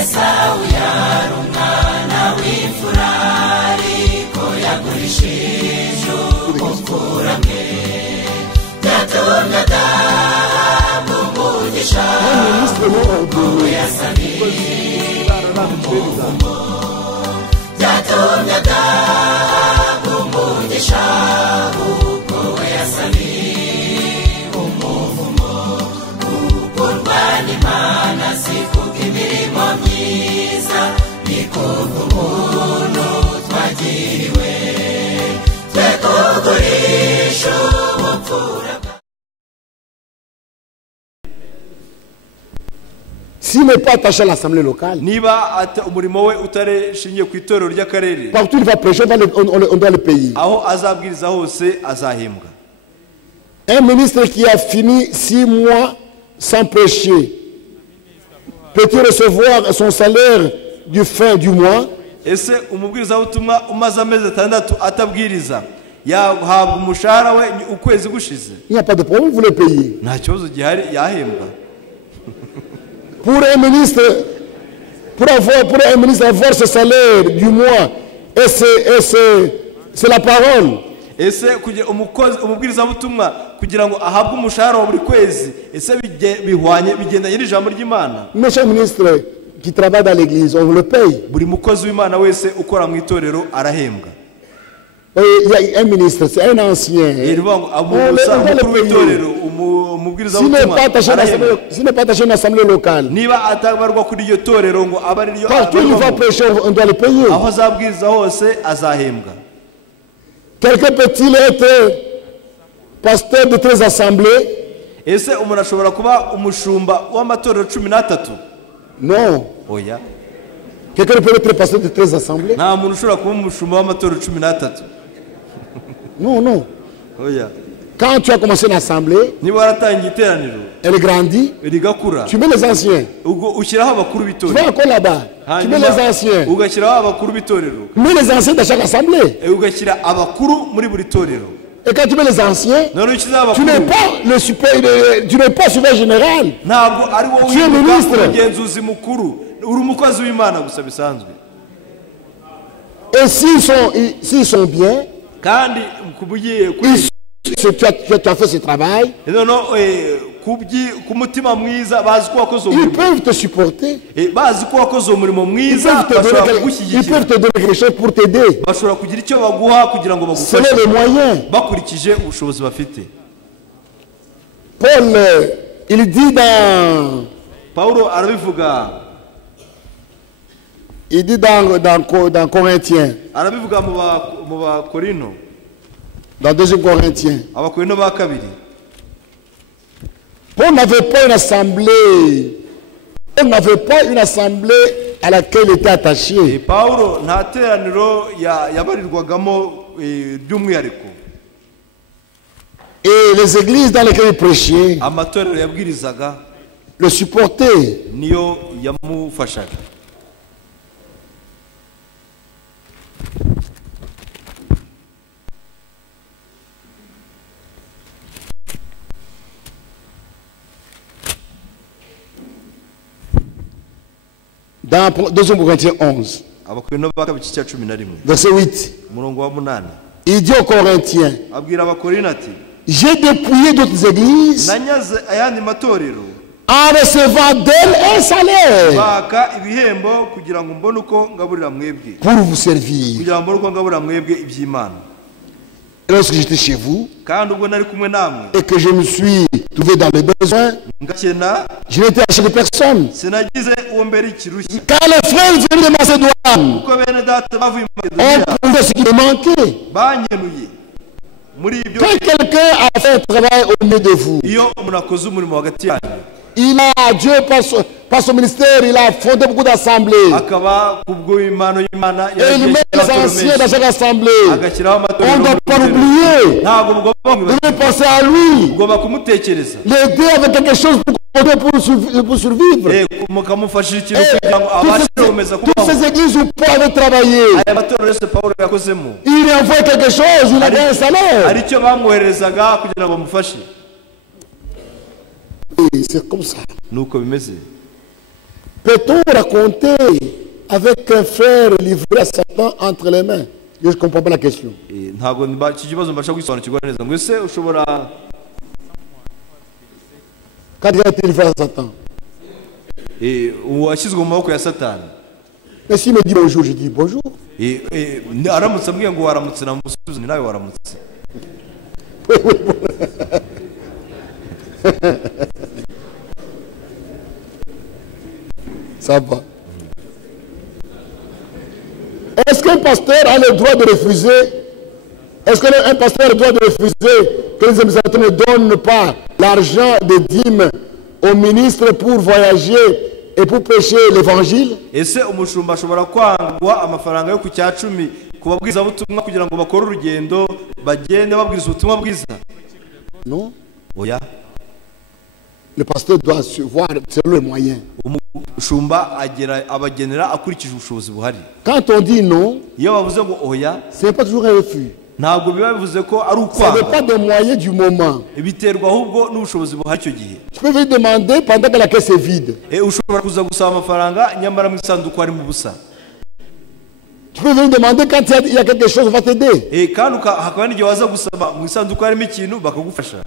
Esawu yari umwana w'imfura ariko yagurishije ubupfura bwe byatumye adahabwa umugisha kuko yasabiye umuvumo byatumye adahabwa umugisha kuko yasabiye umuvumo gukorwa n'Imana si kubw'imirimo myiza ni kubw'ubuntu twagiriwe twe kugurisha ubupfura. S'il n'est pas attaché à l'assemblée locale, partout il va prêcher, on doit le payer. Un ministre qui a fini 6 mois sans prêcher, peut-il recevoir son salaire du fin du mois? Il n'y a pas de problème, vous le payez. Pour un ministre avoir ce salaire du mois, et c'est la parole. Ese kugira umubwiriza butumwa kugira ngo ahabwe umushahara wa buri kwezi ese bihwanye bigendanye n'ijambo ry'Imana. Monsieur le ministre qui travaille dans l'église, on le paye. Buri mukozi w'Imana wese ukora mu itorero arahembwa. Il y a un ministre, c'est un ancien. S'il n'est pas attaché à une assemblée locale, partout il va prêcher, on doit le payer. Quelqu'un peut-il être pasteur de 13 assemblées? Non. Quelqu'un peut être pasteur de 13 assemblées? Non, non. Quand tu as commencé une assemblée, elle grandit, tu mets les anciens. Tu vas encore là-bas, tu mets les anciens. Mets les anciens dans chaque assemblée. Et quand tu mets les anciens, tu n'es pas le super, tu n'es pas super général. Tu es ministre. Et s'ils sont bien, tu as fait ce travail, ils peuvent te supporter. Ils peuvent te donner quelque chose pour t'aider. C'est les moyens. Paul, il dit dans Corinthiens, dans 2 Corinthiens, Paul n'avait pas une assemblée. Paul n'avait pas une assemblée à laquelle il était attaché. Et les églises dans lesquelles il prêchait le supportaient. Dans 2 Corinthiens 11, verset 8, il dit aux Corinthiens, j'ai dépouillé d'autres églises en recevant d'elles un salaire pour vous servir. Lorsque j'étais chez vous et que je me suis trouvé dans les besoins, je n'étais acheté de personne. Quand les frères venaient de Macédoine, on trouvait ce qui me manquait. Quand quelqu'un a fait un travail au milieu de vous, Dieu, par son ministère, il a fondé beaucoup d'assemblées. Et il met les anciens dans chaque assemblée. On ne doit pas l'oublier. On doit penser à lui. L'aider avec quelque chose pour survivre. Toutes ces églises où Paul avait travaillé, il lui envoie quelque chose, il a un salaire. C'est comme ça. Peut-on raconter avec un frère livré à Satan entre les mains? Je ne comprends pas la question. ntabwo iki kibazo mbasha kwisobanukirwa neza ngo ese ushobora Quand il a été livré à Satan. uwashyizwe mu maboko ya satani. Mais s'il me dit bonjour, je dis bonjour. aramutse ambwiye ngo waramutse namusubiza nawe waramutse. Ça va. Est-ce qu'un pasteur a le droit de refuser? Est-ce qu'un pasteur a le droit de refuser que les administrateurs ne donnent pas l'argent des dîmes aux ministres pour voyager et pour prêcher l'évangile? Ese umushumba ashobora kwangwa amafaranga yo ku cyacumi ku babwiza butumwa kugira ngo bakore urugendo bagende babwiza ubutumwa bwiza? Non. Oya. Le pasteur doit se voir selon les moyens. Umushumba abagenera akurikije ubushobozi buhari. Quand on dit non, iyo bavuze ngo oya, ce n'est pas toujours un refus. ntabwo biba bivuze ko ari Ça ne ukwanga. pas des moyens du moment. Biterwa ahubwo n'ubushobozi buhari icyo gihe. Tu peux venir demander pendant que la caisse est vide. Ushobora kuza gusaba amafaranga nyamara mu isanduku harimo ubusa. Tu peux venir demander quand il y a quelque chose, on va t'aider. Kandi hakaba n'igihe waza gusaba mu isanduku harimo ikintu bakagufasha.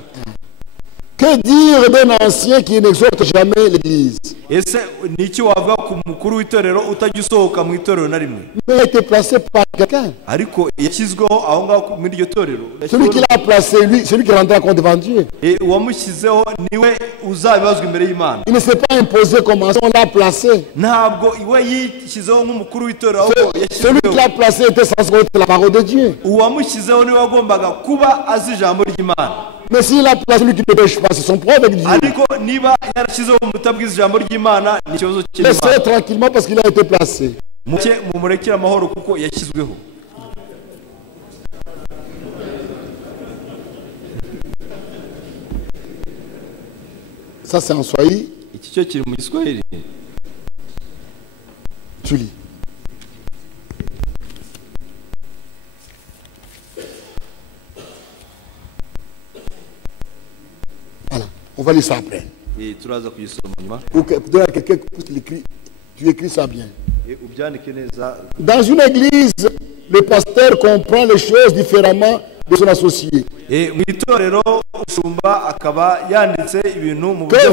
Que dire d'un ancien qui n'exhorte jamais l'église? Ese ni iki wavuga ku mukuru w'itorero utajya usohoka mu itorero na rimwe? Mais il a été placé par quelqu'un. Ariko yashyizweho aho ngaho muri iryo torero. Celui qui l'a placé, lui, celui qui rendra compte devant Dieu. Uwamushyizeho niwe uzabibazwa imbere y'Imana. Il ne s'est pas imposé comme ça, on l'a placé. Ntabwo iwe yishyizeho nk'umukuru w'itorero ahubwo Celui qui l'a placé était censé connaître la parole de Dieu. Uwamushyizeho niwe wagombaga kuba azi ijambo ry'Imana. Mais s'il a placé celui qui ne pêche pas, c'est son problème avec Dieu. Ariko niba yarashyizeho umutabwiza ijambo ry'Imana ni ikibazo cy'Imana. Laissez tranquillement parce qu'il a été placé. Mumurekere amahoro kuko yashyizweho. Ça c'est en Swahili. Iki cyo kiri mu Giswahili. Tu lis. Voilà, on va lire ça après. Turaza kuyisoma nyuma. Pour que donner à quelqu'un qui puisse l'écrire, tu écris ça bien. Ubyandike neza. Dans une église, le pasteur comprend les choses différemment de son associé. Mu itorero ushumba akaba yanditse ibintu mu buryo.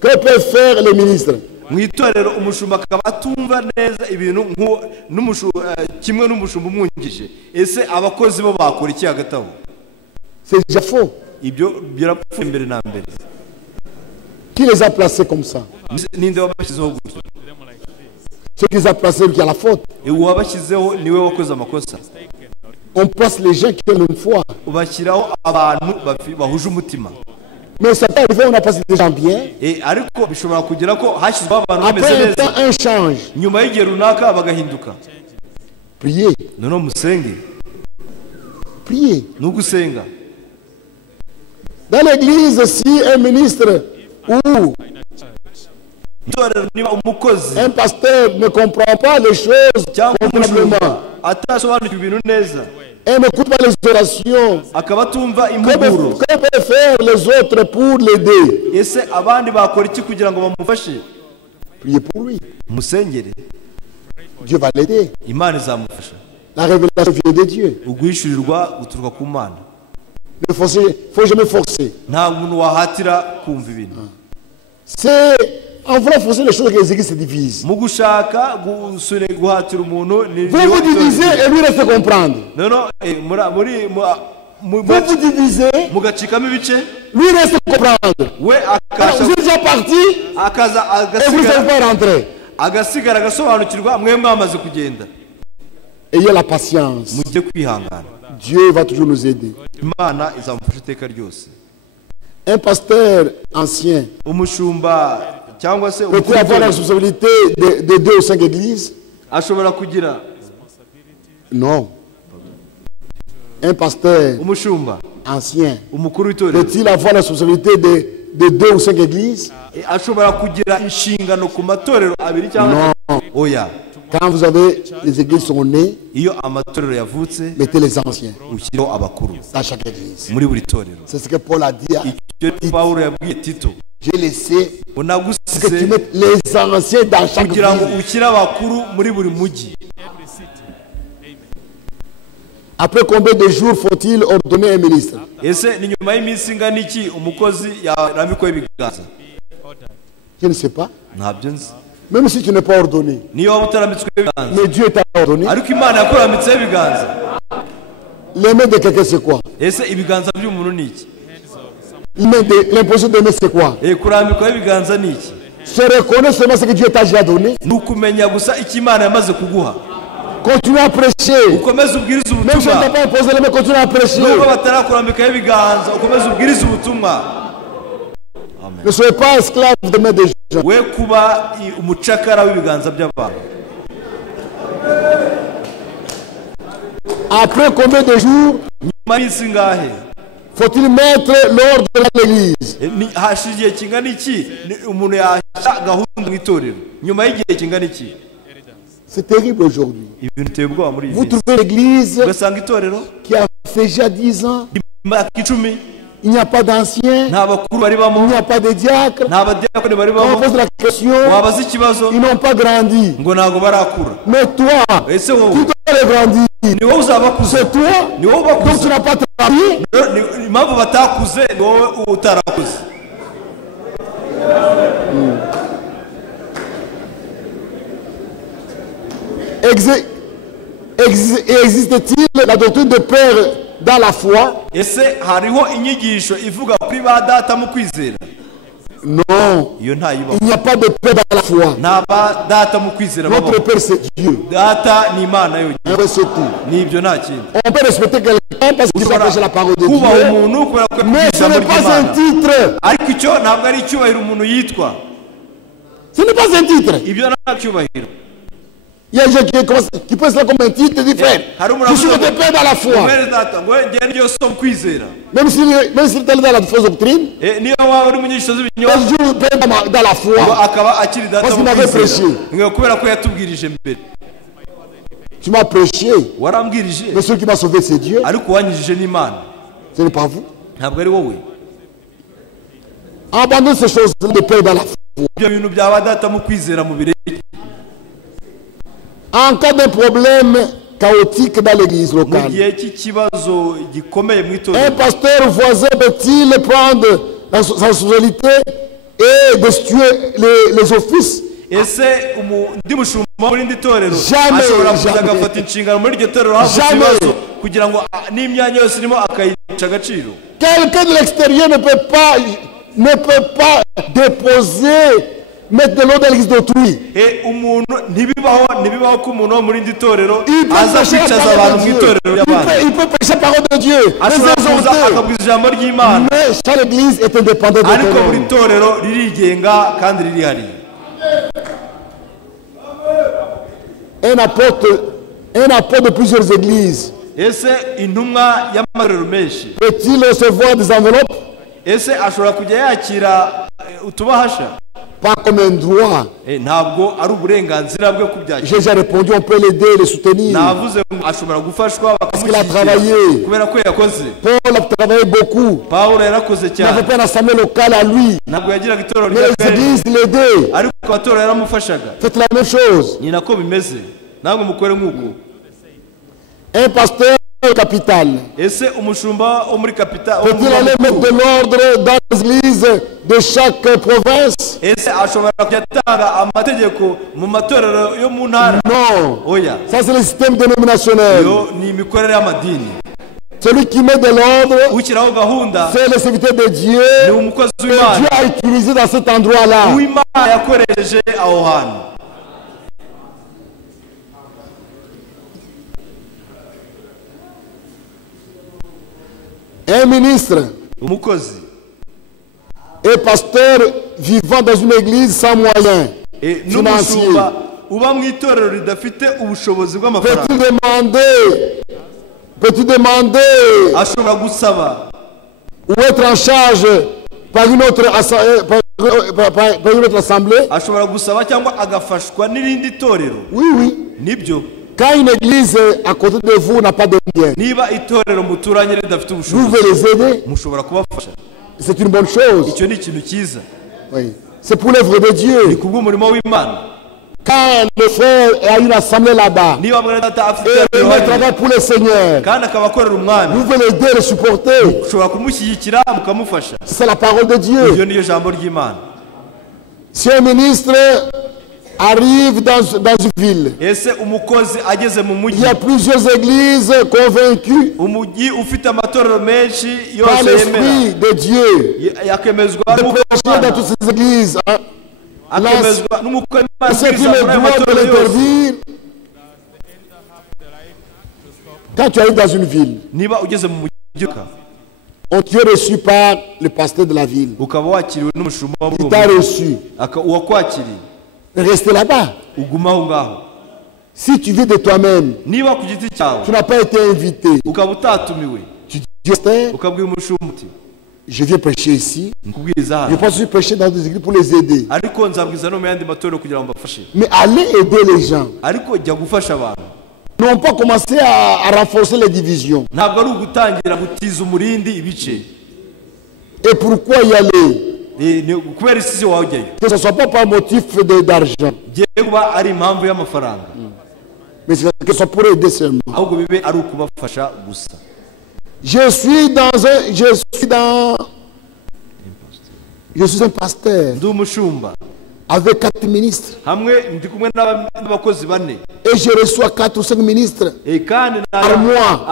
Que peuvent faire les ministres? Mu itorero umushumba akaba atumva neza ibintu kimwe n'umushumba umwungije. Ese abakozi bo bakora iki hagati aho? C'est déjà faux. Ibyo birapfuye mbere na mbere. Qui les a placés comme ça? Ninde wabashyizeho gutyo? Ceux qui les a placés qui a la faute. Uwabashyizeho niwe wakoze amakosa. On place les gens qui ont une foi. Ubashyiraho abantu bahuje umutima. Mais ça peut arriver, on a passé des gens bien. Ariko bishobora kugera ko hashyizweho abantu bameze Après un neza. temps, un change. Nyuma y'igihe runaka bagahinduka. Priez. Noneho musenge. Priez. Nugusenga. Dans l'église, si un ministre ou un pasteur ne comprend pas les choses convenablement, et n'écoute pas les orations, que peuvent faire les autres pour l'aider? Priez pour lui. Dieu va l'aider. La révélation vient de Dieu. Il ne faut jamais forcer. C'est en voulant forcer les choses que les églises se divisent. Vous vous divisez et lui reste comprendre. Vous vous divisez, lui reste comprendre. Alors, vous êtes déjà parti et vous ne savez pas rentrer. Ayez la patience. Dieu va toujours nous aider. Un pasteur ancien peut-il avoir la responsabilité de 2 ou 5 églises? Non. Un pasteur ancien peut-il avoir la responsabilité de 2 ou 5 églises? Non. Quand vous avez les églises sont nées, mettez les anciens dans chaque église. C'est ce que Paul a dit à Tito. J'ai laissé que tu mettes les anciens dans chaque kugira ngo ville. ukire abakuru muri buri mujyi. Après combien de jours faut-il ordonner un ministre? Ese ni nyuma y'iminsi ingana iki umukozi yarambikwaho ibiganza? Je ne sais pas. Ntabyo nzi. Même si tu n'es pas ordonné. Niyo waba utarambitsweho ibiganza. Mais Dieu t'a ordonné. Ariko Imana yakurambitseho ibiganza. Les mains de quelqu'un c'est quoi? Ese ibiganza by'umuntu ni iki? L'imposition de main c'est quoi? Kurambikwaho ibiganza ni iki? Se reconnaître seulement ce que Dieu t'a déjà donné. Ni ukumenya gusa icyo Imana yamaze kuguha. Continue à prêcher. Ukomeze ubwiriza Même si on ubutumwa. t'a pas imposé les mains, continue à prêcher. Nubwo batarakurambikaho ibiganza ukomeze ubwiriza ubutumwa. Ne soyez pas esclave des mains des gens. We kuba umucakara w'ibiganza by'abantu. Après combien de jours Nyuma y'isi ngahe? faut-il mettre l'ordre dans l'église? Hashize igihe kingana iki umuntu yashyira gahunda mu itorero? Nyuma y'igihe kingana iki? C'est terrible aujourd'hui. Ibintu biteye ubwoba muri iyi Vous minsi. trouvez l'église Ugasanga itorero qui a fait déjà 10 ans, imyaka 10, il n'y a pas d'anciens, nta bakuru bari il bamo, n'y a pas de diacres. nta badiyakoni bari Quand on bamo. pose la question, Wabaza ikibazo ils n'ont pas grandi. ngo ntago barakura. Mais toi, Ese tu wowe dois les grandir. ni wowe uzabakuze. C'est toi. Ni wowe Donc tu ubakuze. n'as pas travaillé. Impamvu batakuze ni wowe utarakuze. Existe-t-il la doctrine de père dans la foi? Ese hariho inyigisho ivuga kuri ba data mu kwizera? Non. Iyo ntayibaho. Il n'y a pas de père dans la foi. Nta ba data mu kwizera Notre babaho. père c'est Dieu. Data ni Imana yonyine. C'est tout. Nibyo nta kindi. On peut respecter quelqu'un parce qu'il a prêché la parole de kubaha Dieu. umuntu kubera ko Mais ce ijambo n'est pas un ry'Imana. titre. Ariko icyo ntabwo ari icyubahiro umuntu yitwa. Ce n'est pas un titre. Ibyo nta cyubahiro. Il y a des gens qui prennent cela comme un titre et disent frère, je suis votre père dans la foi. Mwene data ngo ngende niyo so kwizera. Même s'il est allé dans la fausse doctrine, Niyo waba uri munyigisho il z'ibinyoma est toujours père dans la ngo foi. akaba akiri data Parce mu qu'il m'avait kwizera. prêché. Ngo kubera ko yatubwirije mbere. Tu m'as prêché, Warambwirije mais celui qui m'a sauvé c'est Dieu. ariko wanyijije n'Imana. Ce n'est pas vous. Ntabwo ari wowe. Abandonne ces choses-là de père dans la foi. Ibyo bintu byaba data mu kwizera mu bireke. En cas d'un problème chaotique dans l'église Mu locale, gihe cy'ikibazo gikomeye mu un itorero, pasteur voisin peut-il prendre sa responsabilité et destituer les offices? ese undi mushumba muri indi torero Jamais, ashobora kuza jamais. agafata inshingano muri iryo torero havutse Jamais. ibibazo kugira ngo n'imyanya yose irimo akayica agaciro? Quelqu'un de l'extérieur ne peut pas déposer, mettre de l'eau dans l'église d'autrui. Umuntu ntibibaho ko umuntu wo muri indi torero Il peut aza prêcher la kwicaza parole abantu de mu Dieu. itorero y'abandi. Il peut prêcher la parole de Dieu. Ashobora Les kuza exhorter. akabwiriza ijambo ry'Imana, Mais chaque église est indépendante de ariko buri l'autre. torero ririgenga kandi ririhariye. Un apôtre de plusieurs églises Ese intumwa y'amatorero menshi, peut-il recevoir des enveloppes? ese ashobora kujya yakira utubahasha? Pas comme un droit. Ntabwo ari uburenganzira bwe kubyakira. J'ai déjà répondu, on peut l'aider, le soutenir. Navuze ngo ashobora gufashwa qu'il a bakamushyigikira travaillé. kubera ko yakoze. Paul a travaillé beaucoup. Pawulo yarakoze Il n'avait cyane, pas une assemblée locale à lui. ntabwo yagiraga itorero Mais les ry'akarere, églises l'aidaient. ariko amatorero yaramufashaga. Faites la même chose. Ni nako bimeze, namwe mukore nk'uko. Un pasteur capital Ese umushumba wo muri kapita peut-il aller mettre de l'ordre dans les églises de chaque province? ese ashobora kujya atanga amategeko mu matorero yo mu ntara? Non. Oya, Ça, c'est le système dénominationnel. yo ni imikorere y'amadini. Celui qui met de l'ordre, Ushyiraho gahunda c'est le serviteur de Dieu ni umukozi que Dieu w'Imana, a utilisé dans cet endroit-là. uw'Imana yakoresheje aho hantu. Un ministre Umukozi et pasteur vivant dans une église sans moyens financiers. n'umushumba uba mu itorero ridafite ubushobozi bw'amafaranga Peux-tu demander ashobora gusaba ou être en charge par une autre assemblée? ashobora gusaba cyangwa agafashwa n'irindi torero? Oui. Nibyo, Quand une église à côté de vous n'a pas de moyens, niba itorero muturanye ridafite vous pouvez ubushobozi les aider. mushobora kubafasha. C'est une bonne chose. Icyo ni ikintu cyiza. Oui. C'est pour l'œuvre de Dieu. Quand le frère a une assemblée là-bas, et il travaille pour le Seigneur, vous pouvez l'aider, le supporter. C'est la parole de Dieu. Si un ministre arrive dans une ville, il y a plusieurs églises convaincues par l'Esprit de Dieu de prêcher dans toutes ces églises. C'est qu'il est droit de l'interdire. Quand tu arrives dans une ville, on t'y est reçu par le pasteur de la ville. Il t'a reçu. Restez là-bas. Si tu viens de toi-même, tu n'as pas été invité. Tu dis, je viens prêcher ici. Je pense prêcher dans des églises pour les aider. Mais allez aider les gens. Non pas commencer à renforcer les divisions. Et pourquoi y aller? Que ce ne soit pas par motif d'argent. Mais que ce soit pour aider seulement. Je suis un pasteur avec 4 ministres. Et je reçois 4 ou 5 ministres par mois.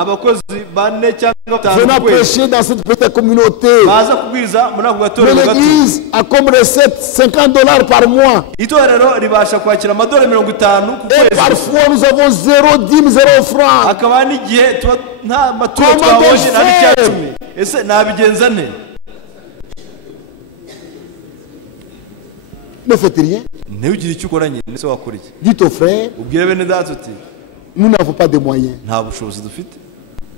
Venant prêcher dans cette petite communauté. Mais l'église a comme recette $50 par mois. Et parfois nous avons 0 dîme, 0 francs. Comment ne faites rien. Dites aux frères, nous n'avons pas de moyens.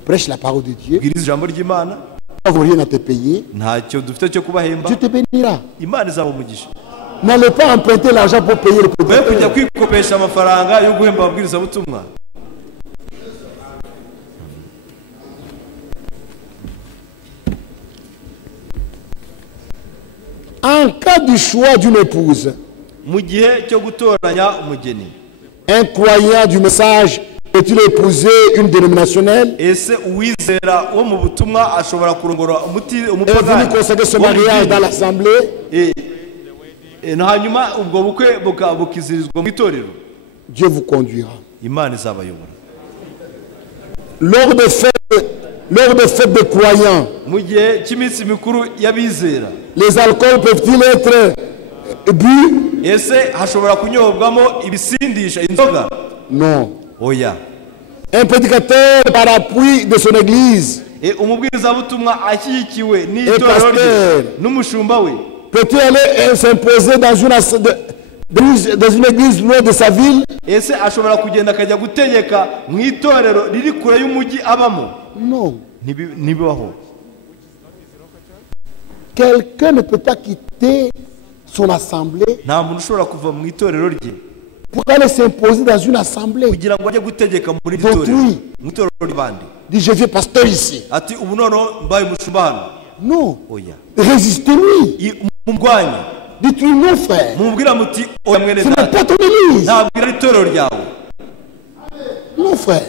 Prêche la parole de Dieu. Nous n'avons rien à te payer. Dieu te bénira. N'allez pas emprunter l'argent pour payer le prédicateur. En cas du choix d'une épouse, un croyant du message peut-il épouser une dénominationnelle et venir consacrer ce mariage dans l'assemblée? Dieu vous conduira. Lors des fêtes de croyants, les alcools peuvent-ils être bu? Non. Un prédicateur par appui de son église et pasteur peut-il aller s'imposer dans une église loin de sa ville? Non. Quelqu'un ne peut pas quitter son assemblée pour aller s'imposer dans une assemblée d'autrui. Dit, je viens pasteur ici. Non. Résistez-lui. Dites-lui non, frère. Ce n'est pas ton église. Non, frère.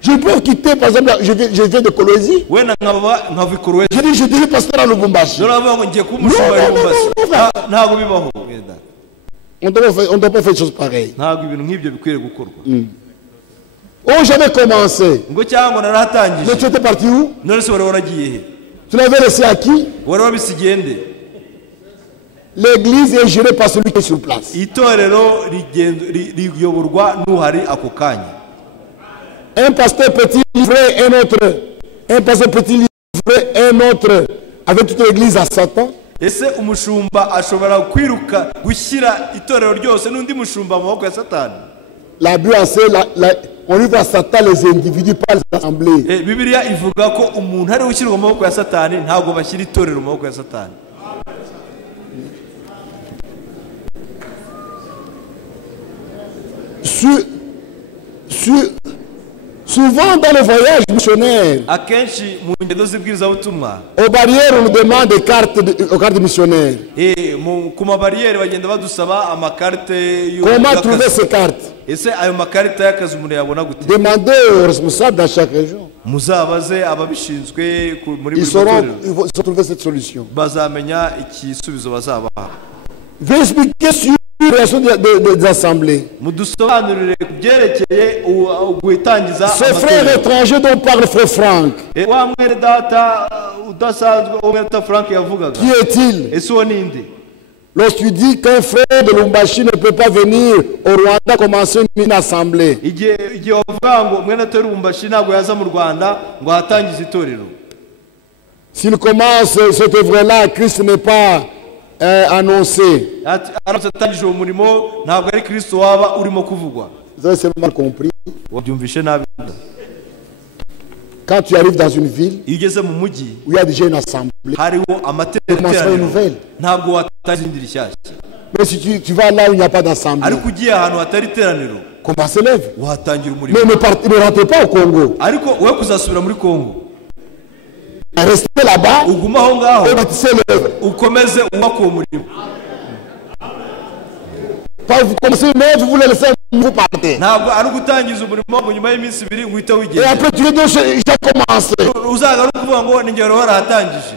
Je peux quitter, par exemple, je viens de Kolwezi. Je dis, je deviens pasteur à Lubumbashi. Non. On ne doit pas faire des choses pareilles. Oh, j'avais commencé. Mais tu étais parti où? Tu l'avais laissé à qui? L'église est gérée par celui qui est sur place. Un pasteur peut-il livrer un autre? Un pasteur peut-il livrer un autre avec toute l'église à Satan? La Bible on livre à Satan les individus, pas les assemblées. Sur Souvent dans les voyages missionnaires, akenshi mu ngendo z'ibwirizabutumwa aux barrières on nous demande des cartes missionnaires. ku mabariyeri bagenda badusaba amakarite Comment trouver ces cartes? ese ayo makarita y'akazi umuntu yabona gute? Demandez aux responsables dans chaque région. muzabaze ababishinzwe muri Ils sauront trouver cette solution. bazamenya igisubizo bazabaha. Veuillez expliquer sur la création des assemblées. mudusobanurire ku byerekeye gutangiza Ce frère étranger dont parle frère Franck, wa mwere data udasanzwe umwere Frank yavugaga, qui est-il? ese uwo ninde? Lorsqu'il dit qu'un frère de Lumbashi ne peut pas venir au Rwanda commencer une assemblée, igihe wavuga ngo mwene Lumbashi ntabwo yaza mu Rwanda ngo hatangize itorero, s'il commence cette œuvre-là, Christ n'est pas annoncé. aramutse atangije uwo murimo ntabwo ari Kristo waba urimo kuvugwa. Vous avez seulement compris. wabyumvishe nabi. Quand tu arrives dans une ville iyo ugeze mu mujyi où il y a déjà une assemblée, hariho commence une nouvelle. ntabwo watangiza indi rishyashya. Mais si tu vas là où il n'y a pas d'assemblée, ariko ugiye ahantu hatari iteraniro comment s'élève? watangira umurimo. Mais ne rentrez pas au Congo. ariko wowe kuzasubira muri Kongo, Restez là-bas uguma aho ngaho et bâtissez l'œuvre. ukomeze ubaka uwo murimo. Quand vous commencez une œuvre, vous la laissez, vous partez. ntabwo ari ugutangiza umurimo ngo nyuma y'iminsi ibiri uhite Et wigeze. après tu dis donc j'ai commencé. uzaga no kuvuga ngo ni ngero warahatangije.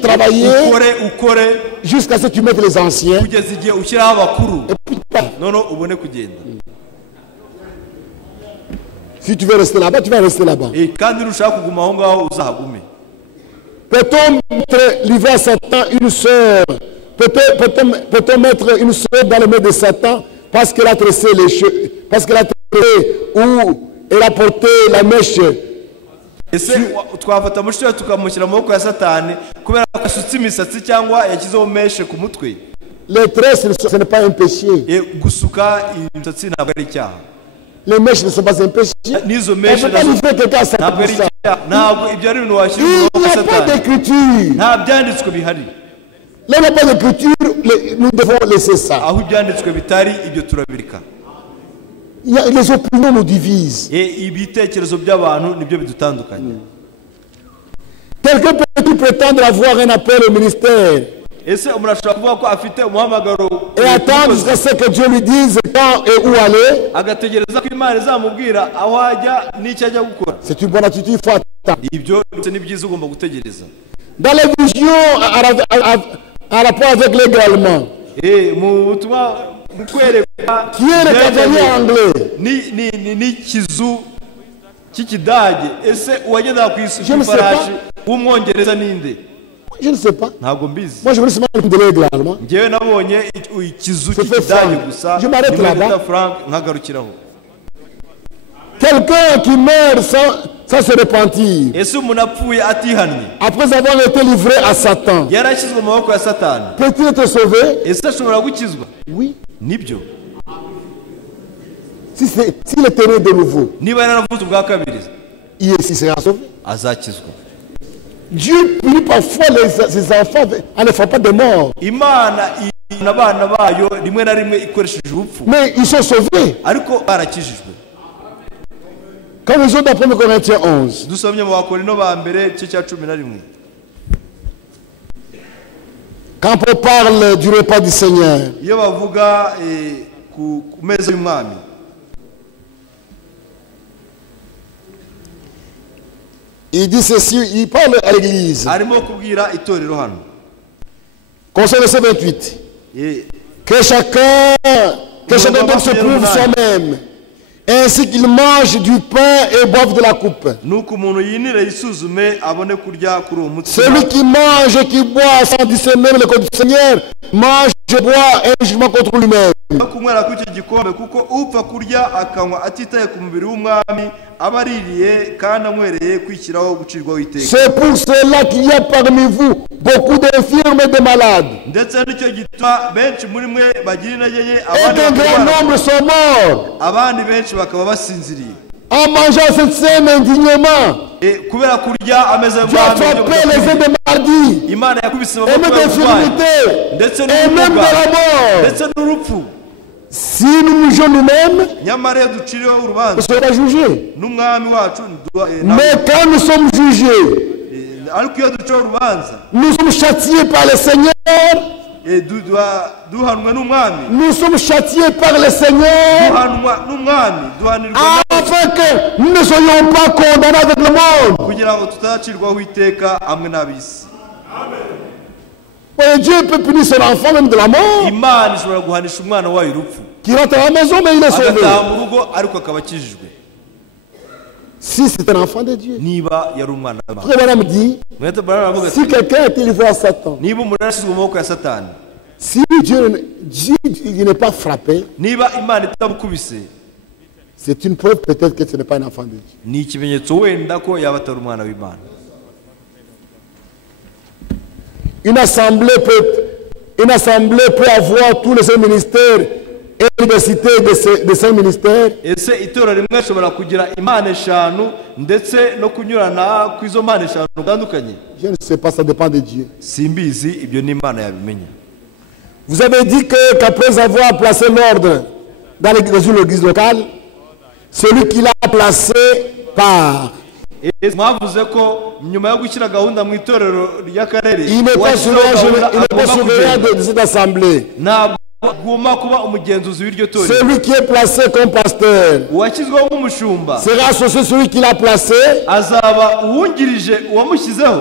Travailler ukore jusqu'à ce que tu mettes les anciens. kugeza igihe ushyiraho abakuru Et puis, none ubone kugenda. si tu veux rester là-bas, tu vas rester là-bas. kandi nushaka kuguma aho ngaho uzahagume. Peut-on livrer à Satan une sœur? Peut-on mettre une sœur dans les mains de Satan parce qu'elle a tressé les cheveux, parce qu'elle a tressé ou elle a porté la mèche? ese twafata mushya tukamushyira mu maboko ya Satani kubera ko asutse imisatsi cyangwa yashyizeho meshe ku mutwe? Les tresses, ce n'est pas un péché. gusuka imisatsi ntabwo ari icyaha. Les mèches ne sont pas un péché. n'izo On ne meshe peut pas livrer quelqu'un à Satan ntabwo pour ari ça. icyaha. ntabwo ibyo ari ibintu washyira mu Il maboko n'y ya a pas Satani. d'écriture. nta byanditswe bihari. Là, il n'y a pas d'écriture, nous devons laisser ça. aho ibyanditswe bitari ibyo turabirika. Les opinions nous divisent. ibitekerezo by'abantu nibyo bidutandukanye. Quelqu'un peut prétendre avoir un appel au ministère ese umuntu ashobora kuvuga ko afite umuhamagaro et attendre jusqu'à ce que Dieu lui dise quand et où aller. agategereza ko Imana izamubwira aho ajya n'icyo ajya gukora. C'est une bonne attitude, il faut attendre. ibyo ni byiza, ugomba gutegereza. Dans les visions en rapport avec l'également, mu butumwa mu kwerekwa qui est le cavalier anglais? n'ikizu cy'ikidage, ese uwagendera ku Je ne sais ifarashi pas. w'umwongereza ninde? Je ne sais pas. ntabwo mbizi. Moi, je veux seulement de l'également. ngewe nabonye ikizu C'est cy'ikidage Frank. gusa. Je m'arrête là-bas. Frank nkagarukiraho. Quelqu'un qui meurt sans se repentir, ese umuntu apfuye atihannye, après avoir été livré à Satan, yarashyizwe mu maboko ya Satani, peut-il être sauvé? ese ashobora gukizwa? Oui. nibyo. S'il est né de nouveau, niba yaravutse ubwa kabiri il sera sauvé. azakizwa. Dieu punit parfois ses enfants en ne faisant pas de mort. Imana ihana abana bayo rimwe na rimwe ikoresheje ubupfu, Mais ils sont sauvés. ariko barakijijwe. Quand nous sommes dans 1 Corinthiens 11, dusomye mu Bakorino ba mbere igice cya 11, quand on parle du repas du Seigneur, iyo bavuga ku meza y'umwami, il dit ceci, il parle à l'église. arimo kubwira itorero hano. Conseil verset 28. Que chacun donc se prouve soi-même, ainsi qu'il mange du pain et boive de la coupe. nuko umuntu yinire yisuzume abone kurya kuri uwo mutsima. Celui qui mange et qui boit sans discerner le corps du Seigneur mange et boit un jugement contre lui-même. kunywera kuri icyo gikombe, kuko upfa kurya akanywa atitaye ku mubiri w'umwami aba aririye kandi anywereye kwishyiraho gucirwaho iteka. C'est pour cela qu'il y a parmi vous beaucoup d'infirmes et de malades. ndetse nicyo gituma benshi muri mwe bagira intege nke, Et qu'un grand nombre sont morts abandi benshi bakaba basinziriye. en mangeant cette scène indignement. kubera kurya ameze Dieu a frappé les uns de maladie, Imana yakubise et même amaboko y'abarwayi d'infirmité, ndetse et même de n'ubumuga la mort. ndetse n'urupfu. Si Si nous jugeons nous-mêmes, nyamara iyo duciriweho urubanza on sera jugé. n'umwami wacu Mais quand nous sommes jugés, ariko iyo duciweho urubanza nous sommes châtiés par le Seigneur. duhanwa n'umwami Nous sommes châtiés par le Seigneur. duhanwa n'umwami duhanirwa Afin que nous ne soyons pas condamnés avec le monde. kugira ngo tutacirwaho iteka hamwe n'ab'isi. Et Dieu peut punir son enfant même de la mort. Imana ishobora guhanisha umwana wayo urupfu Qui rentre à la maison, mais il est sauvé. agataha mu rugo ariko akaba akijijwe Si c'est un enfant de Dieu. niba yari umwana w'Imana. Frère Branham dit, Mwete Branham aravuga ati, si quelqu'un a été livré à Satan, niba umuntu yarashyizwe mu maboko ya satani, si Dieu il n'est pas frappé, niba Imana itamukubise, c'est une preuve peut-être que ce n'est pas un enfant de Dieu. ni ikimenyetso wenda ko yaba atari umwana w'Imana. Une assemblée peut avoir tous les 5 ministères et l'université de 5 ministères. Ese itorero rimwe rishobora kugira imana eshanu ndetse no kunyurana kw'izo mana eshanu zitandukanye? Je ne sais pas, ça dépend de Dieu. Simbizi, ibyo ni Imana yabimenya. Vous avez dit qu'après avoir placé l'ordre dans l'église locale, celui qui l'a placé part. Mwavuze ko nyuma yo gushyira gahunda mu itorero ry'akarere, Il n'est pas surveillant de cette assemblée. ntabwo agomba kuba umugenzuzi w'iryo torero. Celui qui est placé comme pasteur Uwashyizweho nk'umushumba sera associé celui qui l'a placé. azaba uwungirije uwamushyizeho.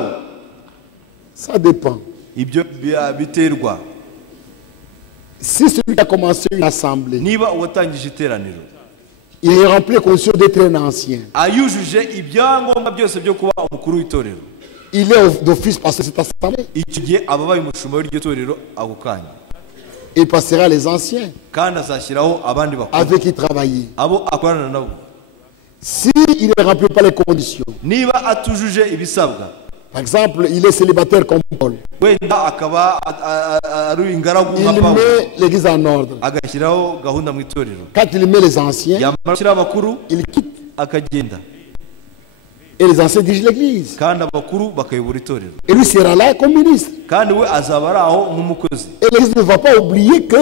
Ça dépend. Ibyo biterwa. Si celui qui a commencé une assemblée, Niba uwatangije iteraniro il est rempli les conditions d'être un ancien, ayujuje ibyangombwa byose byo kuba umukuru w'itorero, il est d'office passé cette assemblée. icyo gihe aba abaye umushumba w'iryo torero ako kanya, Il passera les anciens kandi azashyiraho abandi bakuru avec qui travailler. abo akorana nabo. Si il ne remplit pas les conditions, Niba atujuje ibisabwa, par exemple, il est célibataire comme Paul, wenda akaba ari ingaragu il nka Pawulo, met l'église en ordre. agashyiraho gahunda mu itorero, Quand il met les anciens, yamara gushyiraho abakuru il quitte. akagenda, Et les anciens dirigent l'église. kandi abakuru bakayobora itorero, Et lui sera là comme ministre. kandi we azaba ari aho nk'umukozi. Et l'église ne va pas oublier que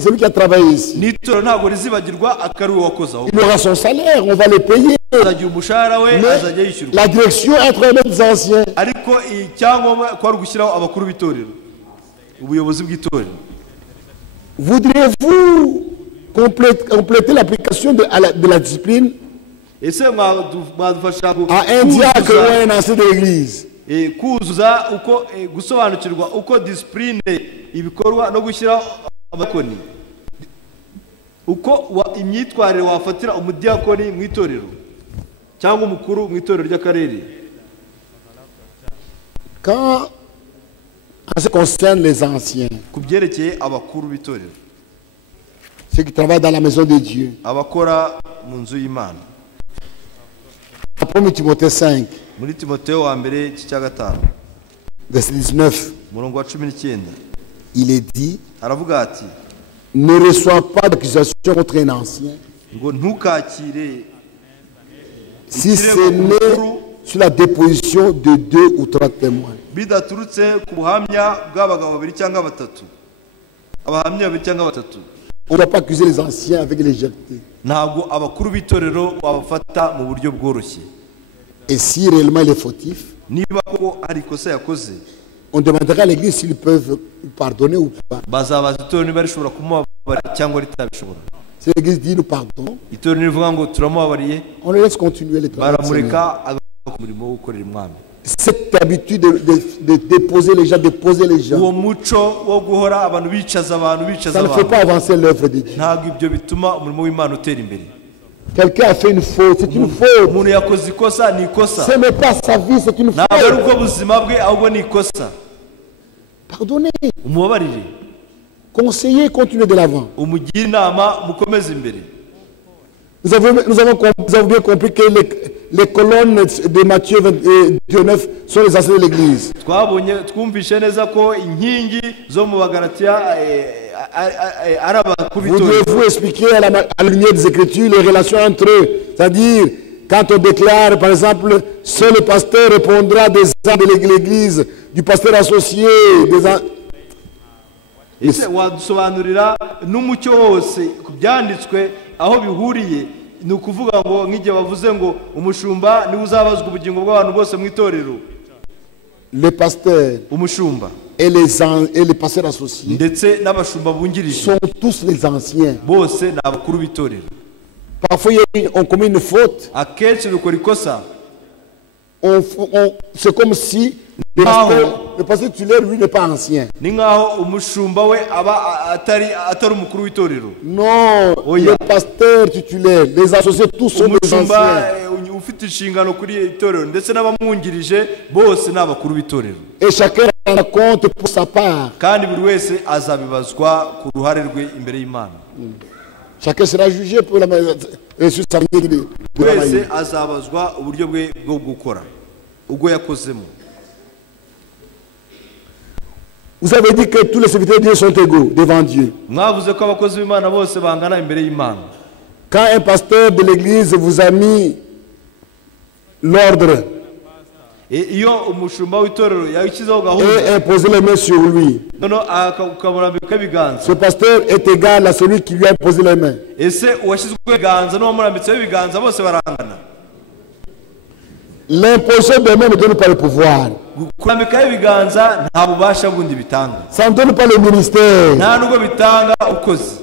c'est lui qui a travaillé ici. N'itorero ntabwo rizibagirwa akari we wakoze aho, Il aura son salaire, on va le payer. azagira umushahara we, azajya Mais yishyurwa, la direction est entre les mains des anciens. ariko icyangombwa ko ari ugushyiraho abakuru b'itorero, ubuyobozi bw'itorero. Voudriez-vous compléter l'application de la discipline Ese mwadufasha à un diacre ou à un ancien de l'église? kuzuza uko gusobanukirwa uko discipline ibikorwa no gushyiraho amakoni, uko imyitwarire wafatira umudiyakoni mu itorero cyangwa umukuru mu itorero ry'akarere. Quand en ce qui concerne les anciens, Ku byerekeye abakuru b'itorero, ceux qui travaillent dans la maison de Dieu, abakora mu nzu y'Imana, à 1 Timothée 5, muri Timoteyo wa mbere iki cya 5 verset 19, umurongo wa 19, il est dit, aravuga ati, ne reçois pas d'accusation contre un ancien ngo ntukakire si ce n'est sur la déposition de 2 ou 3 témoins. bidaturutse ku buhamya bw'abagabo babiri cyangwa batatu, abahamya babiri cyangwa batatu. On ne doit pas accuser les anciens avec légèreté. Ntabwo abakuru b'itorero wabafata mu buryo bworoshye. Et si réellement il est fautif, Niba koko hari ikosa yakoze, on demandera à l'église s'ils peuvent pardonner ou pas. bazabaza itorero niba rishobora kumubabarira cyangwa ritabishobora. Si l'église dit nous pardonnons, Itorero rivuga ngo turamubabariye, on le laisse continuer le travail. du Seigneur. baramureka agakomeza umurimo wo gukorera umwami. Cette habitude de déposer les gens, Uwo muco wo guhora abantu bicaza ça ne fait pas avancer l'œuvre de Dieu. ntabwo ibyo bituma umurimo w'Imana utera imbere. Quelqu'un a fait une faute, c'est une faute. Umuntu yakoze ikosa, ni ikosa. Ce n'est pas sa vie, c'est une Ntabwo ari faute. ubwo buzima bwe, ahubwo ni ikosa. Pardonnez, Umubabarire, conseillez, continuez de l'avant. umugire inama, mukomeze imbere. Nous avons bien compris que les colonnes de Matthieu 29 sont les anciens de l'église. Twumvishe neza ko inkingi zo mu Bagalatiya ari abakuru Vous b'itorero. devez expliquer à la lumière des Écritures les relations entre eux. C'est-à-dire, quand on déclare, par exemple, seul le pasteur répondra des âmes de l'église, du pasteur associé, ese wadusobanurira n'umucyo wose ku byanditswe aho bihuriye ni ukuvuga ngo nk'igihe bavuze ngo umushumba niwe uzabazwa ubugingo bw'abantu bose mu itorero les pasteurs umushumba et les pasteurs associés ndetse n'abashumba bungirije sont tous les anciens. bose ni abakuru b'itorero. Parfois on commet une faute, akenshi dukora ikosa c'est comme si le pasteur titulaire lui n'est pas ancien. ni nk'aho umushumba we aba atari umukuru w'itorero. Non, le pasteur titulaire, les associés tous sont des anciens. ufite inshingano kuri itorero ndetse n'abamwungirije bose ni abakuru b'itorero. Et chacun rend compte pour sa part. kandi buri wese azabibazwa ku ruhare rwe imbere y'Imana. Chacun sera jugé pour la sur sa manière de travailler. wese azabazwa uburyo bwe bwo gukora ubwo yakozemo. Vous avez dit que tous les serviteurs de Dieu sont égaux devant Dieu. mwavuze ko abakozi b'Imana bose bangana imbere y'Imana. Quand un pasteur de l'église vous a mis l'ordre iyo umushumba w'itorero yashyizeho et gahunda imposé les mains sur lui, noneho ukamurambika ibiganza, ce pasteur est égal à celui qui lui a imposé les mains. ese uwashyizweho ibiganza n'uwamurambitseho ibiganza bose barangana? L'imposition des mains ne donne pas le pouvoir. kurambikaho ibiganza nta bubasha bundi bitanga, Ça ne donne pas le ministère. nta nubwo bitanga ukoze.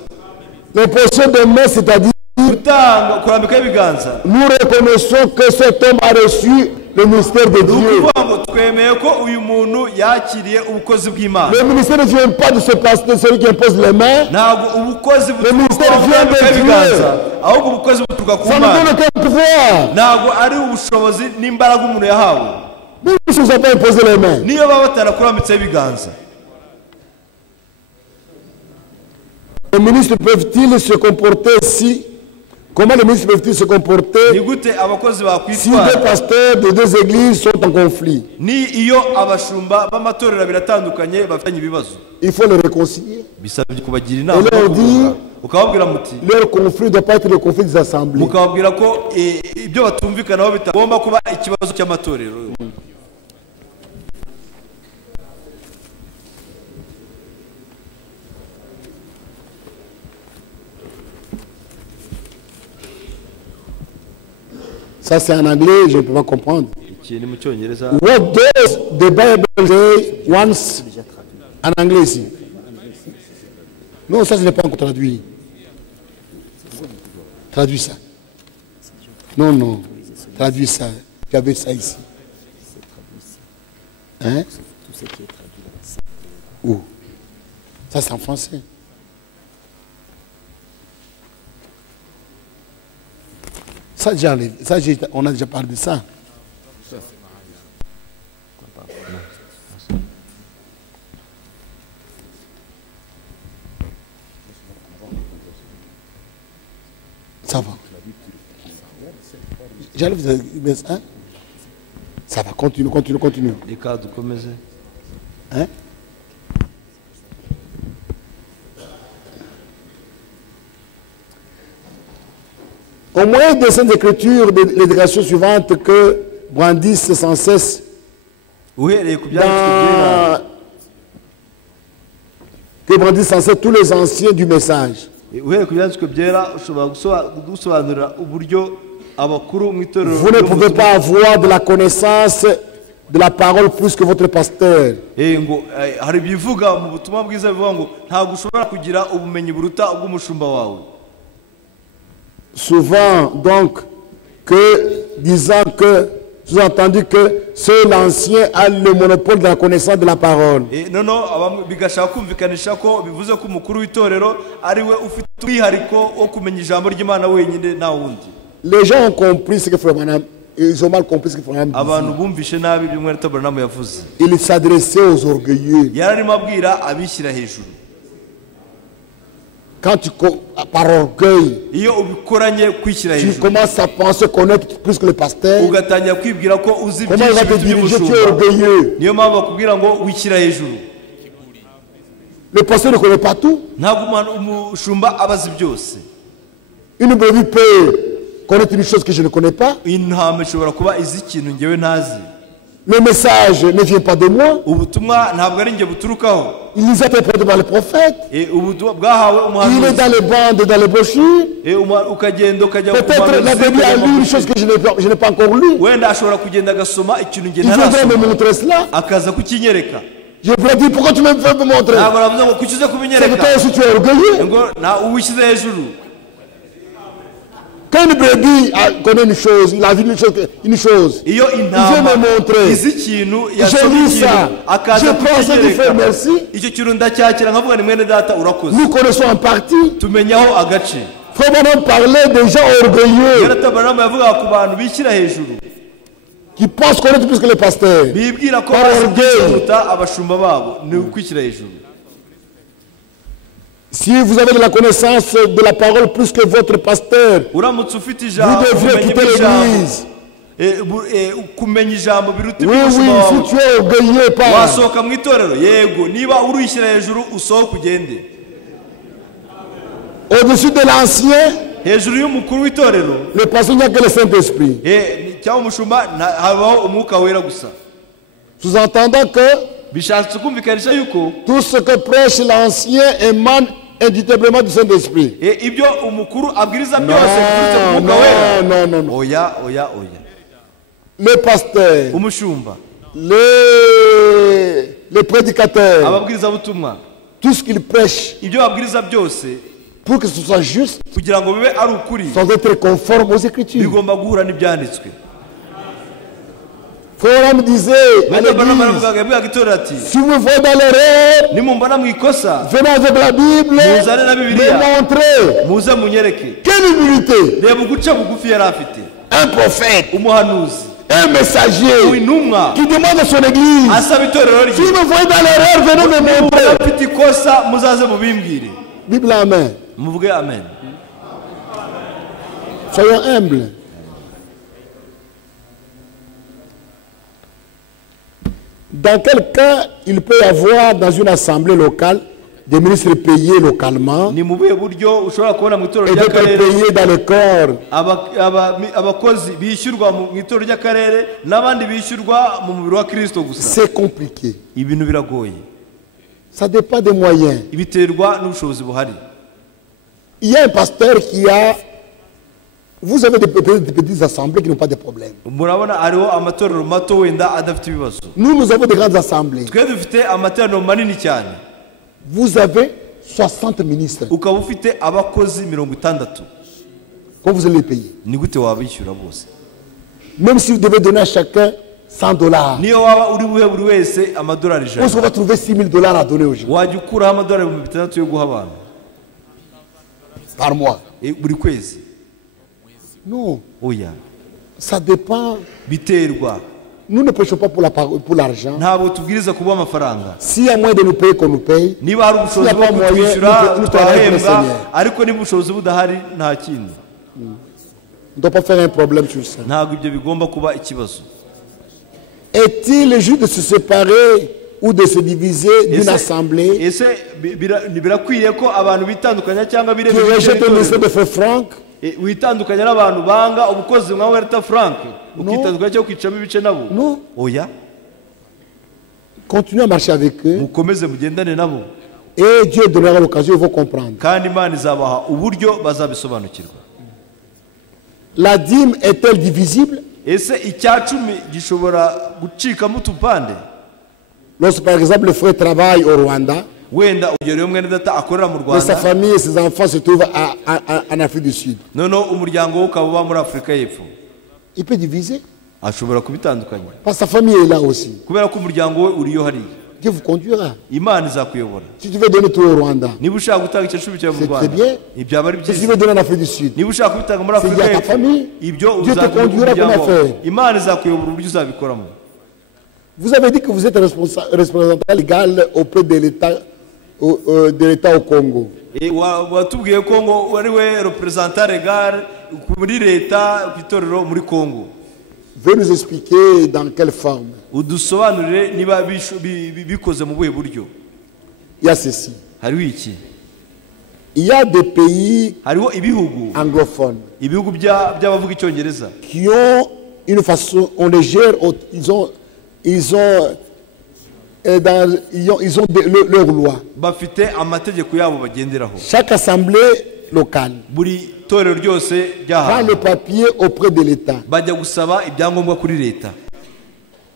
L'imposition des mains, c'est-à-dire, kurambikaho ibiganza nous reconnaissons que cet homme a reçu le ministère de ni Dieu. ukuvuga ngo twemeye ko uyu muntu yakiriye ubukozi bw'Imana. Le ministère ne vient pas de ce pasteur, celui qui impose les mains. ntabwo ubukozi ministère vient de kurambikaho Dieu. ibiganza, ahubwo ubukozi buturuka ku Ça ne Mana. donne aucun pouvoir. ntabwo ari ubushobozi n'imbaraga umuntu yahawe Même si nous n'avons pas imposé les mains. niyo baba batarakurambitseho ibiganza. Les ministres peuvent-ils se comporter si... Comment les ministres peuvent-ils se ni comporter gute abakozi si bakwitwara deux pasteurs de deux églises sont en conflit? ni iyo abashumba b'amatorero abiri atandukanye bafitanye ibibazo? Il faut les réconcilier. bisabye kubagira inama Et leur dire, ukababwira muti leur conflit ne doit pas être le conflit des assemblées. mukababwira ko ibyo batumvikanaho bitagomba kuba ikibazo cy'amatorero. Ça c'est en anglais, je ne peux pas comprendre. iki ni mu cyongereza. What does the Bible say once en anglais ici? Non, ça je n'ai pas encore traduit. Traduis ça. Non, non. Traduis ça. J'avais ça ici. Hein? Où? Ça c'est en français. Ça, on a déjà parlé de ça. Ça va. J'arrive, hein? Ça va, continue. reka dukomeze. Hein? Au moyen des Saintes Écritures, les déclarations suivantes que brandissent sans cesse uhereye ku byanditswe byera que brandissent sans cesse tous les anciens du message. uhereye ku byanditswe byera ushobora gusobanurira uburyo abakuru mu itorero Vous ne pouvez pas avoir de la connaissance de la parole plus que votre pasteur. ngo hari ibivuga mu butumwa bwiza bivuga ngo ntabwo ushobora kugira ubumenyi buruta ubw'umushumba wawe. Souvent, donc, disant que, sous-entendu que seul l'ancien a le monopole de la connaissance de la parole. noneho bigashaka kumvikanisha ko bivuze ko umukuru w'itorero ari we ufite umwihariko wo kumenya ijambo ry'Imana wenyine nta wundi. Les gens ont compris ce que Frère Branham, ils ont mal compris ce que Frère Branham abantu disait. bumvishe nabi ibyo Mwene Branham yavuze. Il s'adressait aux orgueilleux. yari arimo abwira abishyira hejuru. Quand par orgueil, iyo ubikoranye kwishyira tu hejuru commences à penser connaître plus que le pasteur, ugatangira kwibwira ko uzi comment il va te byinshi diriger? Tu es by'umushumba, orgueilleux. niyo mpamvu bakubwira ngo wishyira hejuru. Le pasteur ne connaît pas tout. ntabwo umushumba abazi byose. Une brebis peut connaître une chose que je ne connais pas. intama ishobora kuba izi ikintu ngewe ntazi. Le message ne vient pas de moi. ubutumwa ntabwo ari nge buturukaho. Il nous a été prêté par le prophète. Il est dans les bandes, dans les brochures. Peut-être la Bible a lu une chose que je n'ai pas encore lue. Il viendrait me montrer cela. Je voudrais dire, pourquoi tu me fais me montrer? C'est que toi aussi tu es orgueilleux. Quand une brebis connaît une chose, il a vu une chose, il vient me montrer. Je lis ça. Je pense qu'il fait merci. Nous connaissons en partie. Frère Branham parlait des gens orgueilleux qui pensent connaître plus que les pasteurs. Par orgueil. Si vous avez de la connaissance de la parole plus que votre pasteur, vous devrez quitter l'église. Oui, si tu es orgueilleux, pas. Au-dessus de l'ancien, le pasteur n'y a que le Saint-Esprit. Sous-entendant que tout ce que prêche l'ancien émane indubitablement du Saint-Esprit. Non. Le pasteur, les prédicateurs, tout ce qu'ils prêchent, pour que ce soit juste, sans être conforme aux Écritures. Frère me disait, si vous voyez dans l'erreur, venez avec la Bible, me montrer. Quelle humilité! Un prophète, un messager qui demande à son église, si vous me voyez dans l'erreur, venez me montrer. Bible, amen. Soyons humbles. Dans quel cas il peut y avoir dans une assemblée locale des ministres payés localement et d'autres payés dans le corps? C'est compliqué. Ça dépend des moyens. Il y a un pasteur qui a... Vous avez des petites assemblées qui n'ont pas de problème. Nous avons des grandes assemblées. Vous avez 60 ministres. Quand vous allez les payer. Même si vous devez donner à chacun $100. On va trouver $6,000 à donner aux gens. Par mois. Non. Ça dépend. Nous ne prêchons pas pour l'argent. S'il y a moyen de nous payer, qu'on nous paye. S'il n'y a pas moyen, nous travaillons pour le Seigneur. On ne doit pas faire un problème sur ça. Est-il juste de se séparer ou de se diviser d'une assemblée qui rejette le ministère de Frère Franck? Non. Continuez à marcher avec eux. Et Dieu donnera l'occasion, ils vont comprendre. La dîme est-elle divisible? Lorsque par exemple le frère travaille au Rwanda, mais sa famille et ses enfants se trouvent en Afrique du Sud, il peut diviser. Parce que sa famille est là aussi. Dieu vous conduira. Si tu veux donner tout au Rwanda, c'est très bien. Si tu veux donner en Afrique du Sud, s'il y a ta famille, Dieu te conduira comment faire. Vous avez dit que vous êtes représentant légal auprès de l'État au Congo. Veuillez nous expliquer dans quelle forme. Il y a ceci. Il y a des pays anglophones qui ont une façon, on les gère, ils ont ils ont leur loi. bafite amategeko yabo bagenderaho. Chaque assemblée locale buri torero ryose prend le papier auprès de l'État. bajya gusaba ibyangombwa kuri leta.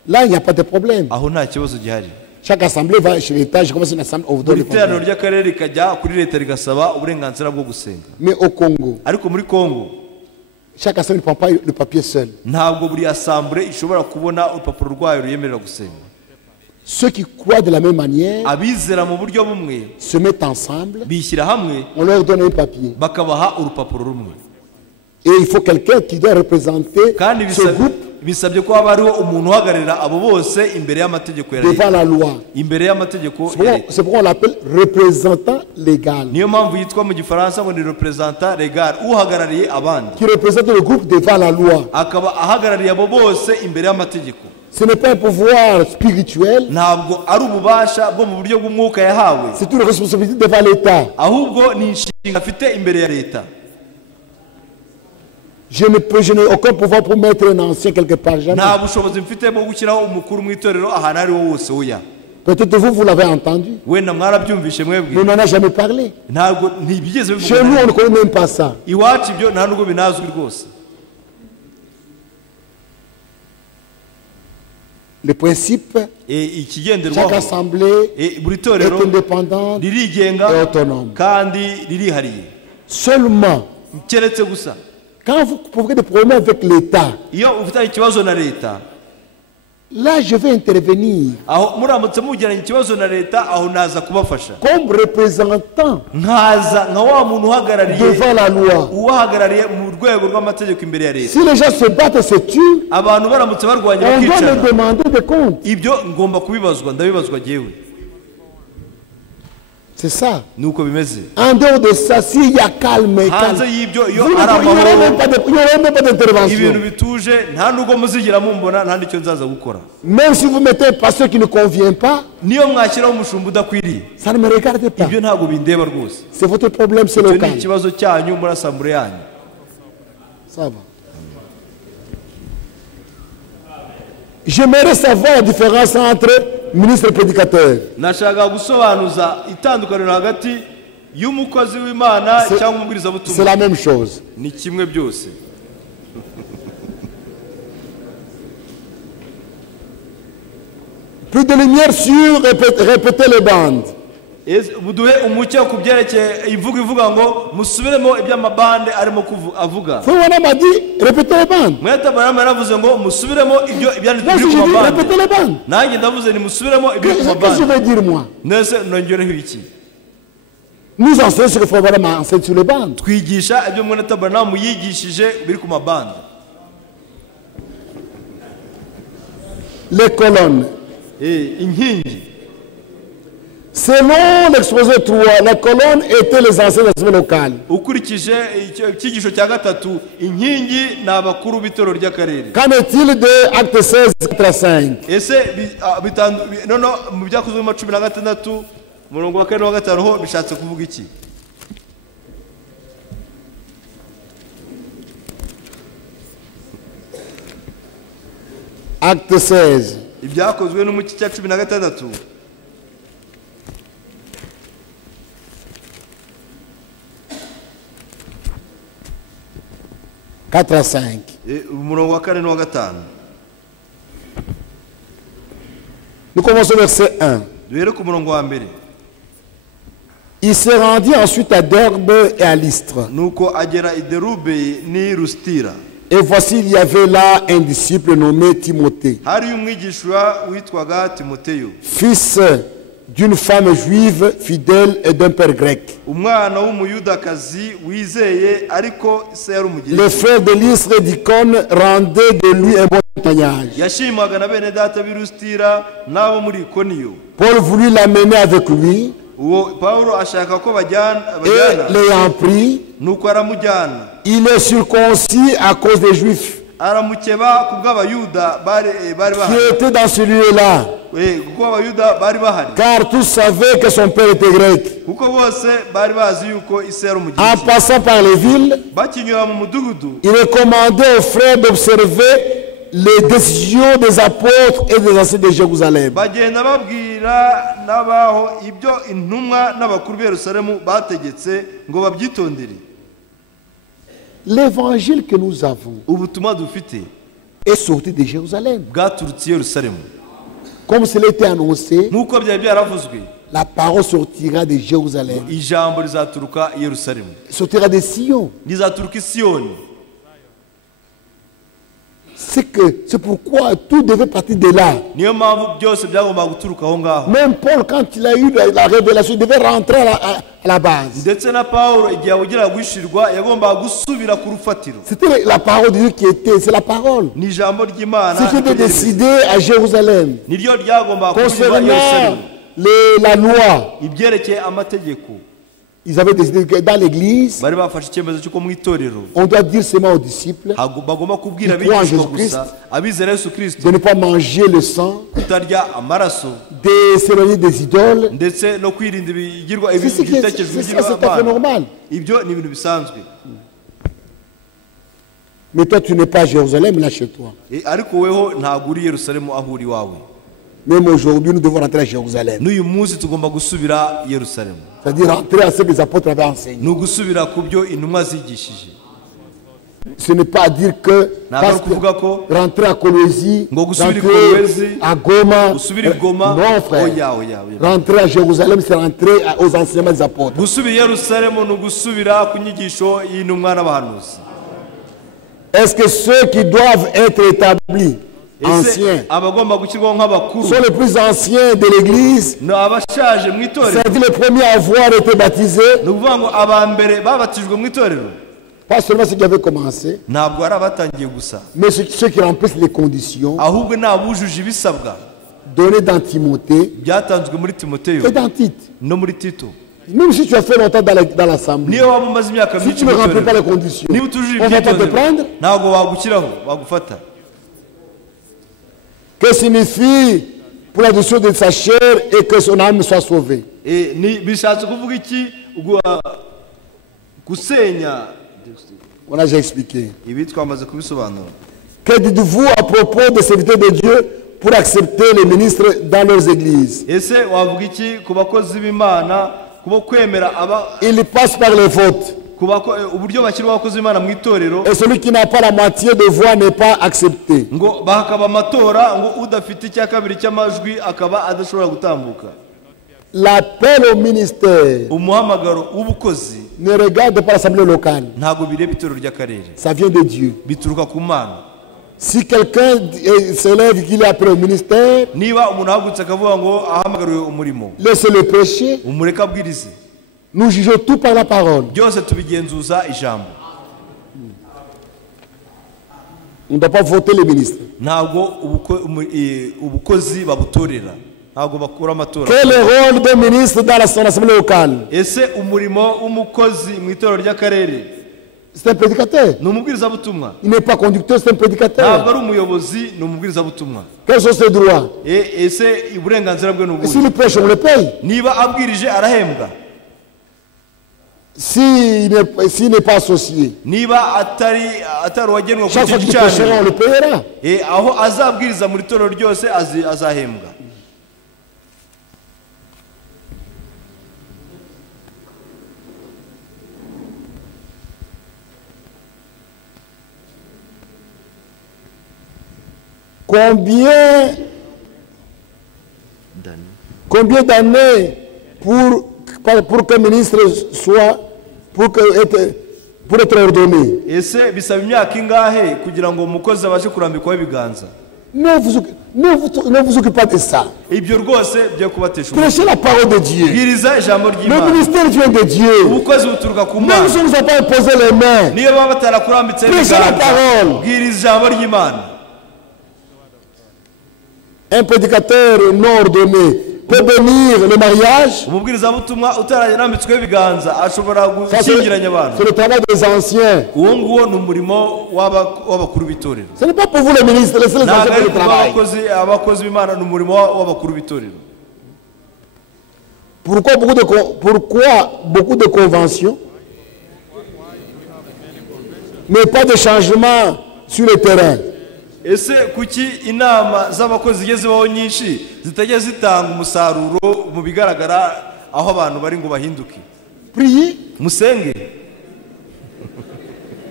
Là, il n'y a pas de problème. aho nta kibazo gihari. Chaque assemblée va chez l'État, je commence une assemblée au buri teraniro ry'akarere kajya kuri leta rigasaba uburenganzira bwo gusenga. Mais au Congo, ariko muri Congo chaque assemblée ne prend pas le papier seul. ntabwo buri assemblée ishobora kubona urupapuro rwayo ruyemerera gusenga. Ceux qui croient de la même manière abizera mu buryo bumwe se mettent ensemble, bishyira hamwe on leur donne un papier. bakabaha urupapuro rumwe. Et il faut quelqu'un qui doit représenter kandi ce groupe bisabye ko haba hariho umuntu uhagararira abo bose imbere y'amategeko ya devant leta, la loi. imbere y'amategeko C'est ya leta. pourquoi on l'appelle représentant légal, niyo mpamvu yitwa mu gifaransa ngo ni representant legal, uhagarariye abandi, qui représente le groupe devant la loi. akaba ahagarariye abo bose imbere y'amategeko. Ce n'est pas un pouvoir spirituel, ntabwo ari ububasha bwo mu buryo bw'umwuka yahawe, c'est une responsabilité devant l'État. ahubwo ni inshinga afite imbere ya leta. Je n'ai aucun pouvoir pour mettre un ancien quelque part, jamais. nta bushobozi mfite bwo gushyiraho umukuru mu itorero ahantu ari ho hose. oya, Peut-être vous l'avez entendu, wenda mwarabyumvishe mais mwebwe, on n'en a jamais parlé. ntabwo ntibigeze Chez nous, on ne connaît même pas ça. iwacu ibyo nta nubwo binazwi rwose. Le principe, chaque ikigenderwaho assemblée buri est torero indépendante ririgenga et autonome. kandi ririhariye. Seulement, keretse gusa quand vous posez des problèmes avec l'État, iyo ufitanye ikibazo na leta, là je vais intervenir aho muramutse mugiranye ikibazo na leta, aho naza kubafasha comme représentant nkaza nka wa muntu uhagarariye devant la loi. uhagarariye mu rwego rw'amategeko imbere ya leta. Si les gens se battent et se tuent, abantu baramutse barwanya on doit me bakicana, demander des comptes. ibyo ngomba kubibazwa, ndabibazwa jyewe. C'est ça. nuko bimeze. En dehors de ça, s'il y a calme, hanze calme, y'ibyo iyo il n'y ari aura amahoro, même pas ibintu d'intervention. bituje, nta nubwo muzigira mumbona, nta n'icyo nzaza gukora. Même si vous mettez un pasteur qui ne convient pas, niyo mwashyiraho umushumba udakwiriye, ça ne me regarde pas. ibyo ntabwo bindeba rwose. C'est votre problème, c'est icyo ni local. ikibazo cyanyu muri asambure yanyu. Ça va. J'aimerais savoir la différence entre ministre et prédicateur. nashaka gusobanuza itandukaniro hagati y'umukozi w'Imana cyangwa C'est umubwirizabutumwa. la même chose. ni kimwe byose. Plus de lumière sur répéter les bandes. buduhe umucyo ku byerekeye imvugo ivuga ngo musubiremo iby'amabande arimo avuga. Frère m'a dit répéter les bandes. mweta barama yaravuze ngo musubiremo ibyo ibyanditswe Moi, si biri je ku dis mabande. répéter les bandes, nanjye ndavuze ni musubiremo ibyo ku qu'est-ce que je mabande. vais dire moi? nese nongereho iki? Nous enseignons ce que Frère Branham enseigne sur les bandes. twigisha ibyo mweta barama yigishije biri ku mabande. Les colonnes. inkingi. Selon l'exposé 3, les colonnes étaient les anciennes assemblées locales. ukurikije icyigisho cya gatatu, inkingi ni abakuru b'itoro ry'akarere. Qu'en est-il de Acte 16, 4 à 5? ese noneho mu byakozwe mu 16 umurongo wa 4 wa 5 ho bishatse kuvuga iki? Acte 16. ibyakozwe no mu cya 16 4 à 5. umurongo wa 4 n'uwa 5. Nous commençons verset 1. duhere ku murongo wa 1. Il se rendit ensuite à Derbe et à Lystre. nuko agera i Derube n'i Lusitira. Et voici, il y avait là un disciple nommé Timothée, hari umwigishwa witwaga Timoteyo, fils d'une femme juive fidèle et d'un père grec. umwana w'umuyudakazi wizeye ariko se yari umugiriki. Les frères de Lystre et d'Icône rendaient de lui un bon témoignage. yashimwaga na bene data b'i Lusitira n'abo muri Ikoniyo. Paul voulut l'amener avec lui uwo Pawulo ashaka ko bajyana, et l'ayant pris, nuko aramujyana, il est circoncis à cause des Juifs aramukeba ku bw'abayuda bari qui bahari. étaient dans ce lieu-là, kuko abayuda bari bahari, car tous savaient que son père était grec. kuko bose bari bazi yuko ise yari En umugiriki. passant par les villes, bakinyura mu mudugudu, il recommandait aux frères d'observer les décisions des apôtres et des anciens de Jérusalem. bagenda babwira n'abaho ibyo intumwa n'abakuru b'i Yerusalemu bategetse ngo babyitondere. L'évangile que nous avons ubutumwa dufite est sorti de Jérusalem. bwaturutse i Yerusalemu. Comme cela était annoncé, nk'uko byari byaravuzwe, la parole sortira de Jérusalem. ijambo rizaturuka i Yerusalemu, Sortira de Sion. rizaturuka i Siyoni. C'est pourquoi tout devait partir de là. niyo mpamvu byose byagombaga guturuka aho ngaho. Même Paul, quand il a eu la révélation, il devait rentrer à la base. ndetse na Pawulo igihe awugiraga guhishirwa yagombaga gusubira ku rufatiro. C'était la parole de Dieu qui était, c'est la parole. ni ijambo ry'Imana Ce qui était décidé à Jérusalem niryo ryagombaga kuvugirwa i concernant Yerusalemu. la loi. ibyerekeye amategeko Ils avaient décidé que dans l'église, bari bafashe icyemezo cy'uko mu itorero on doit dire seulement aux disciples bagomba kubwira Qui croient en abigishwa Jésus-Christ. gusa abizera Yesu Kristo de ne pas manger le sang, kutarya amaraso de s'éloigner des idoles. ndetse no kwirinda ibigirwa C'est ce qui est, ibitekerezo c'est ça, c'est tout à fait normal. ibyo ni ibintu bisanzwe. Mais toi, tu n'es pas à Jérusalem, là chez toi. ariko weho ntabwo uri i Yerusalemu aho uri iwawe. Même aujourd'hui, nous devons rentrer à Jérusalem. n'uyu munsi tugomba gusubira i Yerusalemu, C'est-à-dire rentrer à ce que les apôtres avaient enseigné. ni ugusubira ku byo intumwa zigishije. Ce n'est pas à dire que ntabwo ari parce ukuvuga que ko rentrer à Kolwezi, ngo gusubira i rentrer Kolwezi, à Goma, gusubira i Goma, non frère. oya. Rentrer à Jérusalem, c'est rentrer aux enseignements des apôtres. gusubira i Yerusalemu ni ugusubira ku nyigisho y'intumwa n'abahanuzi. Est-ce que ceux qui doivent être établis, anciens, abagomba gushyirwaho nk'abakuru sont les plus anciens de l'église? ni abashaje mu itorero, C'est-à-dire les premiers à avoir été baptisés? ni ukuvuga ngo aba mbere babatijwe mu itorero Pas seulement ceux qui avaient commencé, ntabwo ari abatangiye gusa, mais ceux qui remplissent les conditions ahubwo ni abujuje ibisabwa données dans Timothée byatanzwe muri Timoteyo et dans Tite. no muri Tito. Même si tu as fait longtemps dans l'assemblée, niyo waba umaze imyaka si myinshi tu mu ne remplis pas itorero, les conditions, niba utujuje on ne va pas te ibyitondero prendre. ntabwo wagushyiraho wagufata. Que signifie pour la destruction de sa chair et que son âme soit sauvée? bishatse kuvuga iki? Gusenya. On a déjà expliqué. Ibi twamaze kubisobanura. Que dites-vous à propos des serviteurs de Dieu pour accepter les ministres dans leurs églises? ese wavuga iki ku bakozi b'Imana kubo kwemera Ils passent par les votes. uburyo bashyira abakozi b'Imana mu itorero, Et celui qui n'a pas la moitié de voix n'est pas accepté. ngo bahakaba amatora, ngo udafite icya kabiri cy'amajwi akaba adashobora gutambuka. L'appel au ministère umuhamagaro w'ubukozi ne regarde pas l'assemblée locale. ntabwo bireba itorero ry'akarere, Ça vient de Dieu. bituruka ku Mana. Si quelqu'un se lève qu'il est appelé au ministère, niba umuntu ahagurutse akavuga ngo ahamagariwe umurimo, laissez-le prêcher. umureke abwirize. Nous jugeons tout par la parole. byose tubigenzuza ijambo. On ne doit pas voter les ministres. ntabwo ubukozi babutorera, ntabwo bakura amatora. Quel est le rôle d'un ministre dans l'assemblée locale? ese umurimo w'umukozi mu itorero ry'akarere C'est un prédicateur. ni umubwirizabutumwa, Il n'est pas conducteur, c'est un prédicateur. ntabwo ari umuyobozi, ni umubwirizabutumwa. Quels sont ses droits? ese uburenganzira bwe ni Et ubuhe? s'il prêche, on le paye. niba abwirije arahembwa, S'il n'est pas associé, niba atari uwagenwa ku chaque fois giti qu'il prêchera, cyanyu, on le payera. aho azabwiriza muri itorero ryose azahembwa. Combien d'années pour qu'un ministre soit, pour être ordonné? ese bisaba imyaka ingahe kugira ngo umukozi abashe kurambikwaho ibiganza? Ne vous occupez pas de ça. ibyo rwose byo kubatesha umutwe. Prêchez la parole de Dieu. bwiriza ijambo Le ry'Imana. ministère vient de Dieu. ubukozi buturuka ku Même Mana. si on ne nous a pas imposé les mains, niyo baba batarakurambitseho prêchez la ibiganza, parole. bwiriza ijambo ry'Imana. Un prédicateur non ordonné peut bénir le mariage. umubwirizabutumwa utararambitsweho ibiganza ashobora Ça, gushyingiranya abantu. c'est le travail des anciens. uwo nguwo ni umurimo w'abakuru b'itorero, Ce n'est pas pour vous les ministres, laissez les ntabwo anciens ari faire le kuba travail. abakozi b'Imana, ni umurimo w'abakuru b'itorero. Pourquoi beaucoup de conventions, mais pas de changement sur le terrain? ese kuki inama z'abakozi zigezeho nyinshi zitajya zitanga umusaruro mu bigaragara aho abantu bari ngo bahinduke? Priez. Musenge.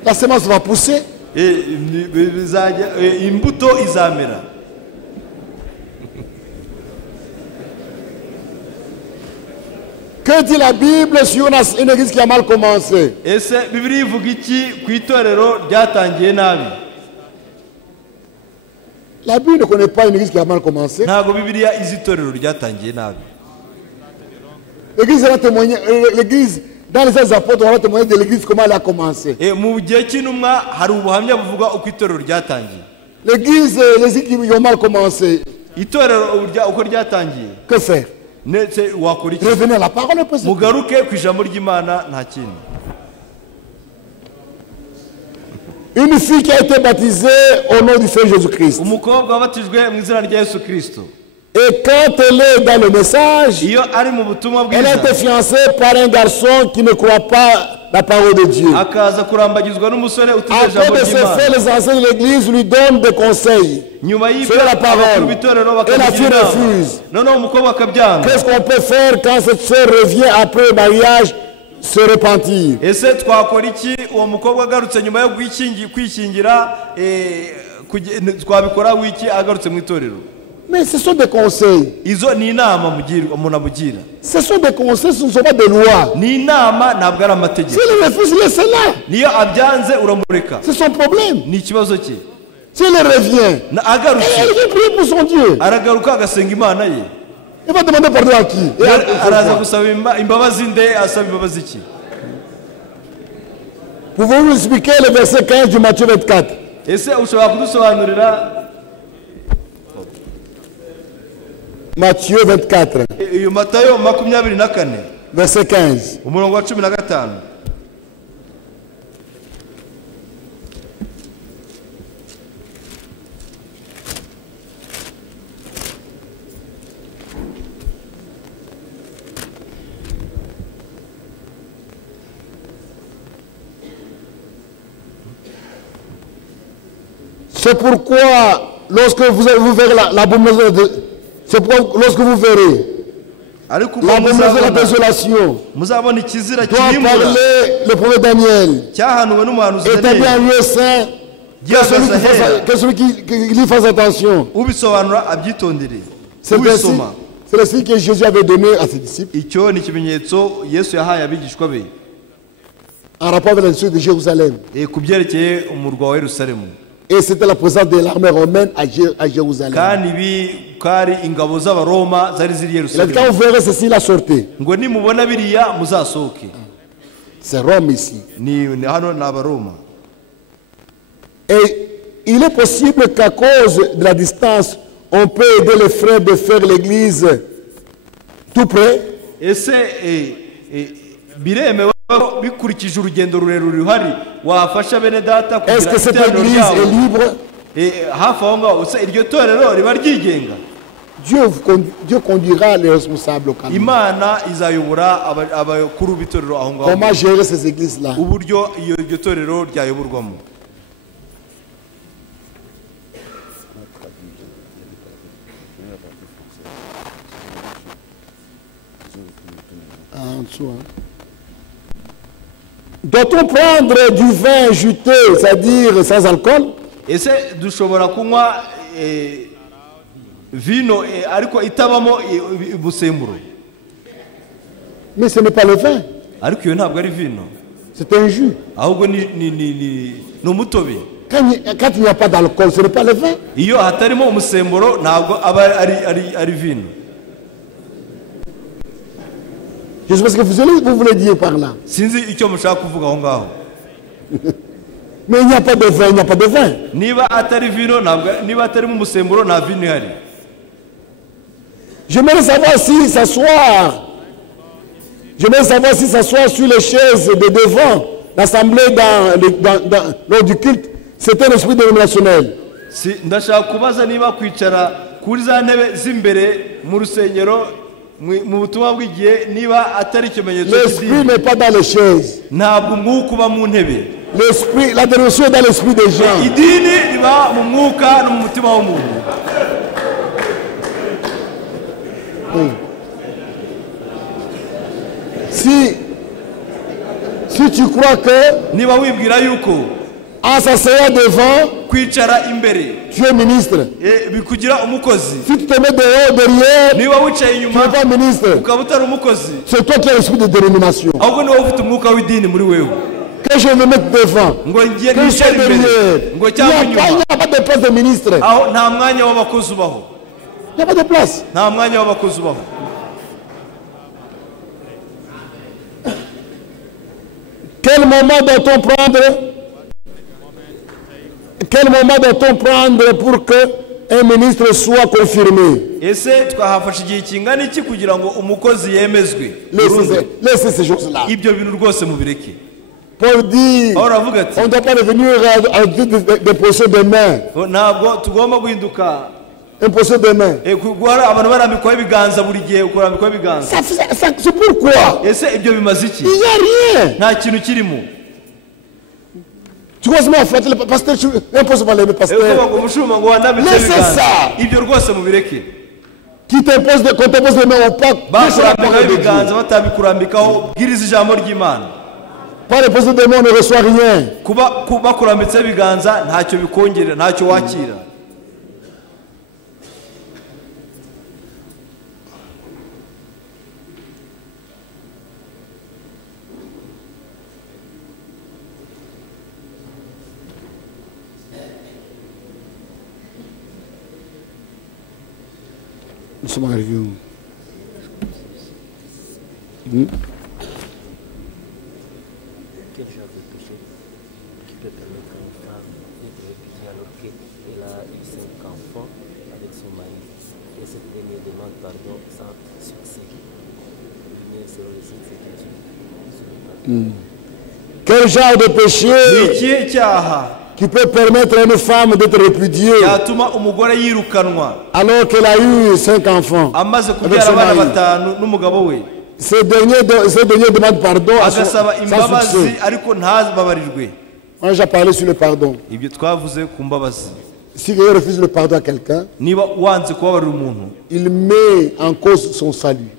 La semence va pousser. Imbuto izamera. Que dit la Bible sur une église qui a mal commencé? Ese Bibiliya ivuga iki ku itorero ryatangiye nabi? La Bible ne connaît pas une église qui a mal commencé. Ntago Bibiliya izi itorero ryatangiye nabi. L'église va témoigner, l'église dans les apôtres on va témoigner de l'église comment elle a commencé. Mu gihe cy'intumwa hari ubuhamya buvuga uko itorero ryatangiye. L'église, les équipes qui ont mal commencé. Itorero uko ryatangiye. Que faire? Revenez à la parole et posez. Mugaruke ku ijambo ry'Imana nta kindi. Une fille qui a été baptisée au nom du Seigneur Jésus-Christ. Umukobwa wabatijwe mu izina rya Yesu Kristo. Et quand elle est dans le message, elle a été fiancée par un garçon qui ne croit pas la parole de Dieu. Après de ce fait, les anciens de l'église lui donnent des conseils sur la parole. Et la fille refuse. Qu'est-ce qu'on peut faire quand cette sœur revient après le mariage se repentir? Mais ce sont des conseils. Ce sont des conseils, ce ne sont pas des lois. Si le refuse, laissez-la. C'est son problème. Si elle revient, elle vient prier pour son Dieu. Il va demander pardon à qui? Pouvez-vous expliquer le verset 15 du Matthieu 24? Matthieu 24. Verset 15. C'est pourquoi lorsque vous verrez l'abomination de... C'est pourquoi lorsque vous verrez l'abomination de la désolation, doit parler le prophète Daniel, établi en lieu saint, que celui qui lui fasse attention. C'est le signe que Jésus avait donné à ses disciples en rapport avec la destruction de Jérusalem. Et c'était la présence de l'armée romaine à Jérusalem. Il a dit quand vous verrez ceci, la sortez. C'est Rome ici. Et il est possible qu'à cause de la distance, on peut aider les frères de faire l'église tout près. Est-ce que cette église est libre? Dieu conduira les responsables au camin. Comment gérer ces églises-là? En dessous, hein? Doit-on prendre du vin juteux, c'est-à-dire sans alcool? Mais ce n'est pas le vin. C'est un jus. Quand il n'y a pas d'alcool, ce n'est pas le vin. Je sais pas ce que vous voulez dire par là. Mais il n'y a pas de vin, il n'y a pas de vin. J'aimerais savoir si s'asseoir. J'aimerais savoir si s'asseoir sur les chaises de devant l'assemblée lors du culte, c'était l'esprit dénominationnel. mu butumwa bw'igihe niba atari ikimenyetso l'esprit n'est pas dans les chaises. ntabwo umwuka uba mu ntebe. L'esprit, la dévotion est dans l'esprit des gens. idini riba mu mwuka no mu mutima w'umuntu. Si tu crois que niba wibwira yuko en s'asseyant devant, kwicara imbere tu es ministre. bikugira umukozi, Si tu te mets dehors, derrière, niba wicaye tu inyuma n'es pas ministre. ukaba utari umukozi, C'est toi qui as l'esprit de dénomination. ahubwo niba ufite umwuka w'idini muri wewe. Que je me mette devant, ngo ngiye que je sois nicare imbere, derrière. ngo Il cyangwa n'y inyuma, a pas de place de ministre. aho nta mwanya w'abakozi ubaho, Il n'y a pas de place. nta mwanya w'abakozi ubaho. Quel moment doit-on prendre? Quel moment doit-on prendre pour que un ministre soit confirmé? ese twahafashe igihe kingana iki kugira ngo umukozi yemezwe? Laissez ces choses-là. ibyo bintu rwose mubireke. Paul dit, aho aravuga ati on ne doit pas revenir à des positions de main. ntabwo tugomba guhinduka Une position de main. guhora abantu barambikwaho ibiganza buri gihe ukurambikwaho ibiganza. C'est pourquoi? ese ibyo bimaze iki? Il n'y a rien. nta kintu kirimo. Tu commences à flatter le pasteur, tu imposes par les pasteurs. umushumba ngo wanambitse Laissez ibiganza. ça. ibyo rwose mubireke. Qui t'impose qu'on t'impose les mains au pas. bakurambikaho ibiganza batabikurambikaho, bwiriza ijambo ry'Imana. Par les positions de main, on ne reçoit rien. kuba bakurambitseho ibiganza ntacyo bikongerera, ntacyo wakira. Nous sommes arrivés où? Quel genre de péché qui peut permettre à une femme d'être réputée alors qu'elle a eu 5 enfants avec son mari et cette dernière demande pardon sans succès? Lumière selon les Saintes Écritures. Quel genre de péché ni ikihe cyaha qui peut permettre à une femme d'être répudiée cyatuma umugore yirukanwa alors qu'elle a eu 5 enfants? amaze Avec kubyara son abana mari. batanu n'umugabo we, Ces derniers demandent pardon agasaba sans imbabazi succès. ariko ntababarirwe. On a déjà parlé sur le pardon. ibyo twavuze ku mbabazi. Si quelqu'un refuse le pardon à quelqu'un, niba uwanze kubabarira umuntu, il met en cause son salut.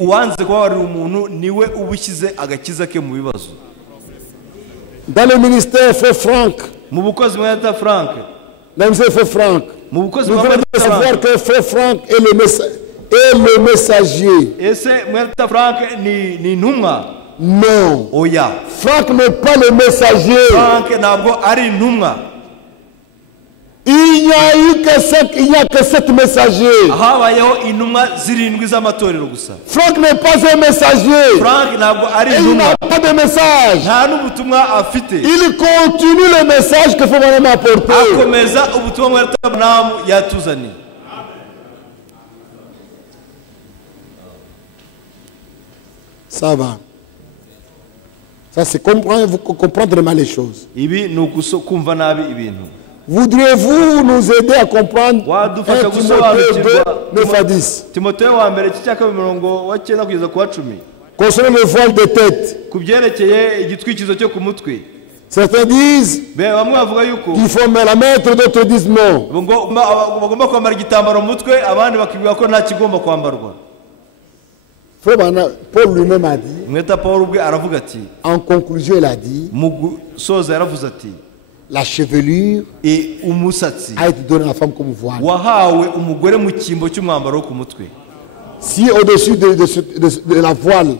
uwanze kubabarira umuntu niwe uba ushyize agakiza ke mu bibazo. Dans le ministère, frère Franck, mu bukozi bwa Data Frank, dans le ministère, frère Franck, mu bukozi nous bwa devons Data savoir Frank, que frère Franck est le messager. ese mwa Data Frank ni intumwa? Non. oya, Franck n'est pas le messager. Frank ntabwo ari intumwa. Il n'y a que 7 messagers. habayeho intumwa zirindwi z'amatorero gusa. Franck n'est pas un messager. Frank ntabwo ari Et il intumwa, n'a pas de message. nta n'ubutumwa afite. Il continue le message que faut vraiment apporter. akomeza ubutumwa bwa Data Branham yatuzaniye. Ça va. Ça, c'est comprendre mal les choses. ibi ni kumva nabi ibintu. Voudriez-vous nous aider à comprendre wadufasha 1 Timothée 2, gusobanukirwa 9 à 10 timoteyo wa mbere cy'icya mirongo wa 9 kugeza ku wa 10 concernant le voile de tête? ku byerekeye igitwikizo cyo ku mutwe. Certains disent bamwe bavuga yuko qu'il faut la mettre, d'autres disent non. bagomba kwambara igitambaro mu mutwe, abandi bakibwira ko nta kigomba kwambarwa. Paul lui-même a dit, mweta Paul ubwe aravuga ati, en conclusion, il a dit, mu gusoza yaravuze ati, la chevelure umusatsi a été donnée à la femme comme voile. wahawe umugore mu cyimbo cy'umwambaro wo ku mutwe. Si au-dessus de la voile,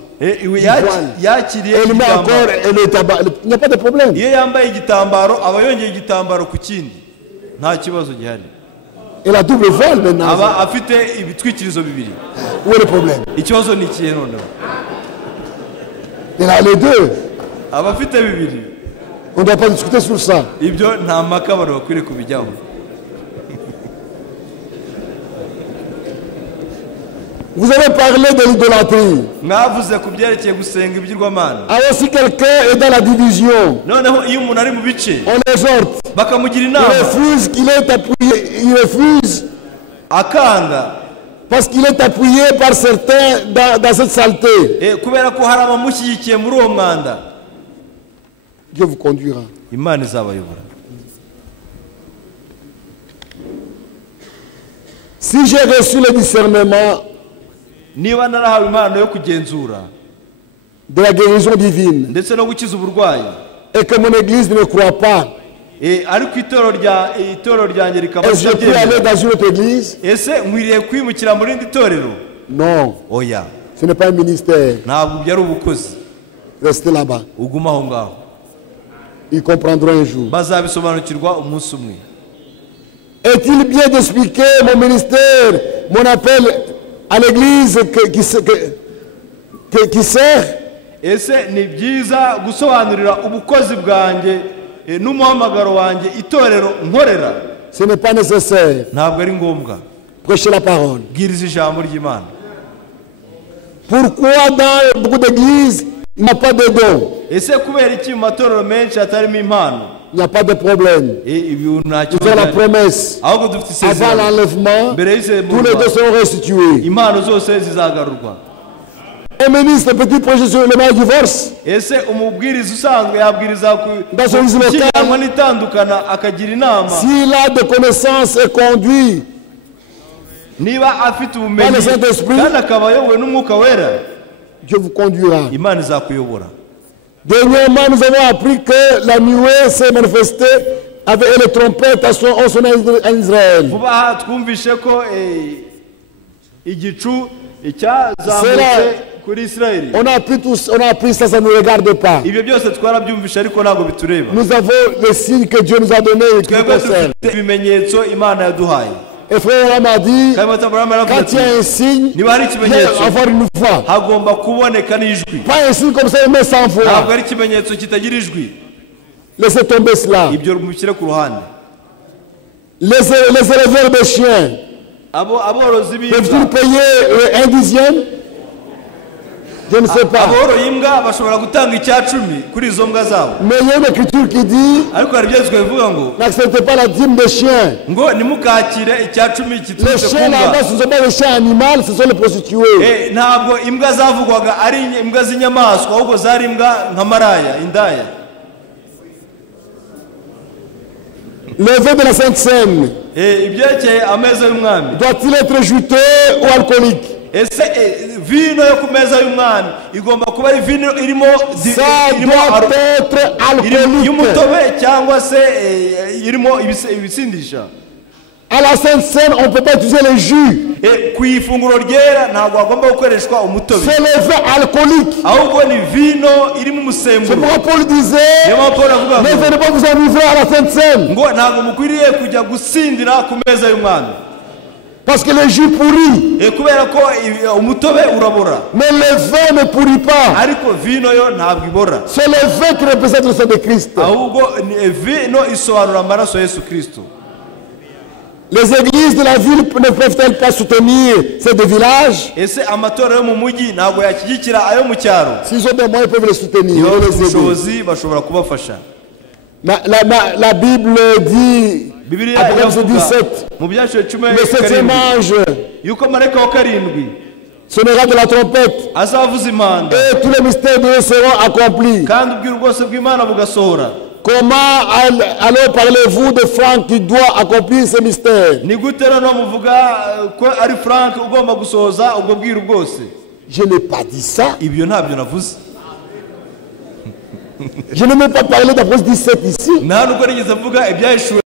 yakiriye elle met encore, igitambaro, il n'y a pas de problème. iyo yambaye igitambaro aba yongeye igitambaro ku kindi, nta kibazo gihari. Et la double voile maintenant, aba afite ibitwikirizo bibiri. où est le problème? Ikibazo ni ikihe noneho? Il a les deux. aba afite bibiri. On ne doit pas discuter sur ça. ibyo nta mpaka abantu bakwiriye kubijyaho. Vous avez parlé de l'idolâtrie. mwavuze ku byerekeye gusenga ibigirwamana. Alors si quelqu'un est dans la division, noneho iyo umuntu ari mu bice on l'exhorte. bakamugira Il inama refuse qu'il est appuyé, il refuse. akanga, Parce qu'il est appuyé par certains dans cette saleté. kubera ko hari abamushyigikiye muri uwo mwanda. Dieu vous conduira. Imana izabayobora. Si j'ai reçu le discernement niba narahawe impano yo kugenzura de la guérison divine ndetse no gukiza uburwayi, et que mon église ne me croit pas, ariko itorero ryanjye rikaba est-ce que je peux aller dans une autre église? ese nkwiriye kwimukira mu rindi torero? Non, Oya, ce n'est pas un ministère. ntabwo byari ubukozi. Restez là-bas. Uguma aho ngaho, Ils comprendront un jour. bazabisobanukirwa umunsi umwe. Est-il bien d'expliquer mon ministère, mon appel à l'église qui sert? Ese ni byiza gusobanurira ubukozi bwanjye n'umuhamagaro wanjye itorero nkorera? Ce n'est pas nécessaire. Ntabwo ari ngombwa. Prêchez la parole. Bwiriza ijambo ry'Imana. Pourquoi dans beaucoup d'églises, il n'y a pas de dons? Ese kubera iki mu matorero menshi hatarimo impano? Il n'y a pas de problème. Ibi nta Nous avons la promesse. ahubwo dufite Avant isezerano, l'enlèvement, mbere tous les y'isezerano deux seront restitués. impano zose zizagarurwa. Un ministre peut-il prêcher sur le mariage divorce? Ese umubwiriza usanzwe yabwiriza gushyingiranwa n'itandukana akagira inama? S'il a des connaissances et conduit Niba afite par ubumenyi le Saint-Esprit, kandi akaba ayobowe n'umwuka wera, Dieu vous conduira. Imana izakuyobora. Dernièrement, nous avons appris que la nuée s'est manifestée avec les trompettes ont sonné en Israël. Vuba aha twumvishe ko igicu cyazamutse kuri Isirayeli. On a appris ça, ça ne nous regarde pas. Ibyo byose twarabyumvishe ariko ntabwo bitureba. Nous avons les signes que Dieu nous a donnés et qui nous Twebwe concernent. dufite ibimenyetso Imana yaduhaye. Et frère Abraham a dit, quand il y a un signe, niba hari il y a avoir une voix. hagomba kuboneka n'ijwi. Pas un signe comme ça, mais sans Ntabwo voix. ari ikimenyetso kitagira ijwi. Laissez tomber cela. Ibyo mushyire ku ruhande. Les éleveurs de chiens, Aborozi peuvent-ils b'imbwa, payer un dixième? Je ne sais pas. aboroye imbwa bashobora gutanga icya-cumi kuri izo mbwa zabo. Mais il y a une écriture qui dit, Ariko hari ibyanditswe bivuga ngo n'acceptez pas la dîme des chiens. ntimukakire icya-cumi Les kiturutse ku chiens mbwa. là-bas, ce ne sont pas les chiens animaux, ce sont les prostituées. Ntabwo imbwa zavugwaga ari imbwa z'inyamaswa, ahubwo zari imbwa nka maraya, indaya. Le vin de la Sainte Seine, Ibyerekeye ameza y'umwami, doit-il être juteux ou alcoolique? ese vino yo ku meza y'umwami igomba kuba ari vino irimo Ça doit être alcoolique. y'umutobe cyangwa se irimo ibisindisha? À la Sainte Seine, on ne peut pas utiliser le jus. Ku ifunguro ryera ntabwo hagomba gukoreshwa umutobe, C'est le vin alcoolique. ahubwo ni vino irimo C'est umusemburo. pourquoi Paul disait, Niyo mpamvu Pawulo avuga ne ngo venez pas vous enivrer à la Sainte Seine. ntabwo mukwiriye kujya gusindira ku meza y'umwami, Parce que le jus pourrit. kubera ko umutobe urabora, Mais le vin ne pourrit pas. ariko vino yo ntabwo ibora, C'est le vin qui représente le sang de Christ. ahubwo vino isobanura amaraso ya Yesu Kristo. Les églises de la ville ne peuvent-elles pas soutenir ces deux villages? Ese amatorero yo mu mujyi ntabwo yashyigikira ayo mu cyaro? S'ils ont des moyens, ils peuvent les soutenir. Iyo et les bafite aider. ubushobozi bashobora kubafasha. La Bible dit, Bibiliya Apocalypse iravuga 17, mu byashize cumi le septième karindwi ange yuko marayika wa karindwi sonnera de la trompette azavuza impanda et tous les mystères de Dieu seront accomplis. kandi ubwiru bwose bw'Imana bugasohora. Comment alors parlez-vous de Franck qui doit accomplir ces mystères? Ni gute rero muvuga ko ari Frank ugomba gusohoza ubwo bwiru bwose? Je n'ai pas dit ça. Ibyo ntabyo navuze. Je n'ai même pas parlé d'Apocalypse 17 ici. Nta nubwo nigeze mvuga ibyahishuwe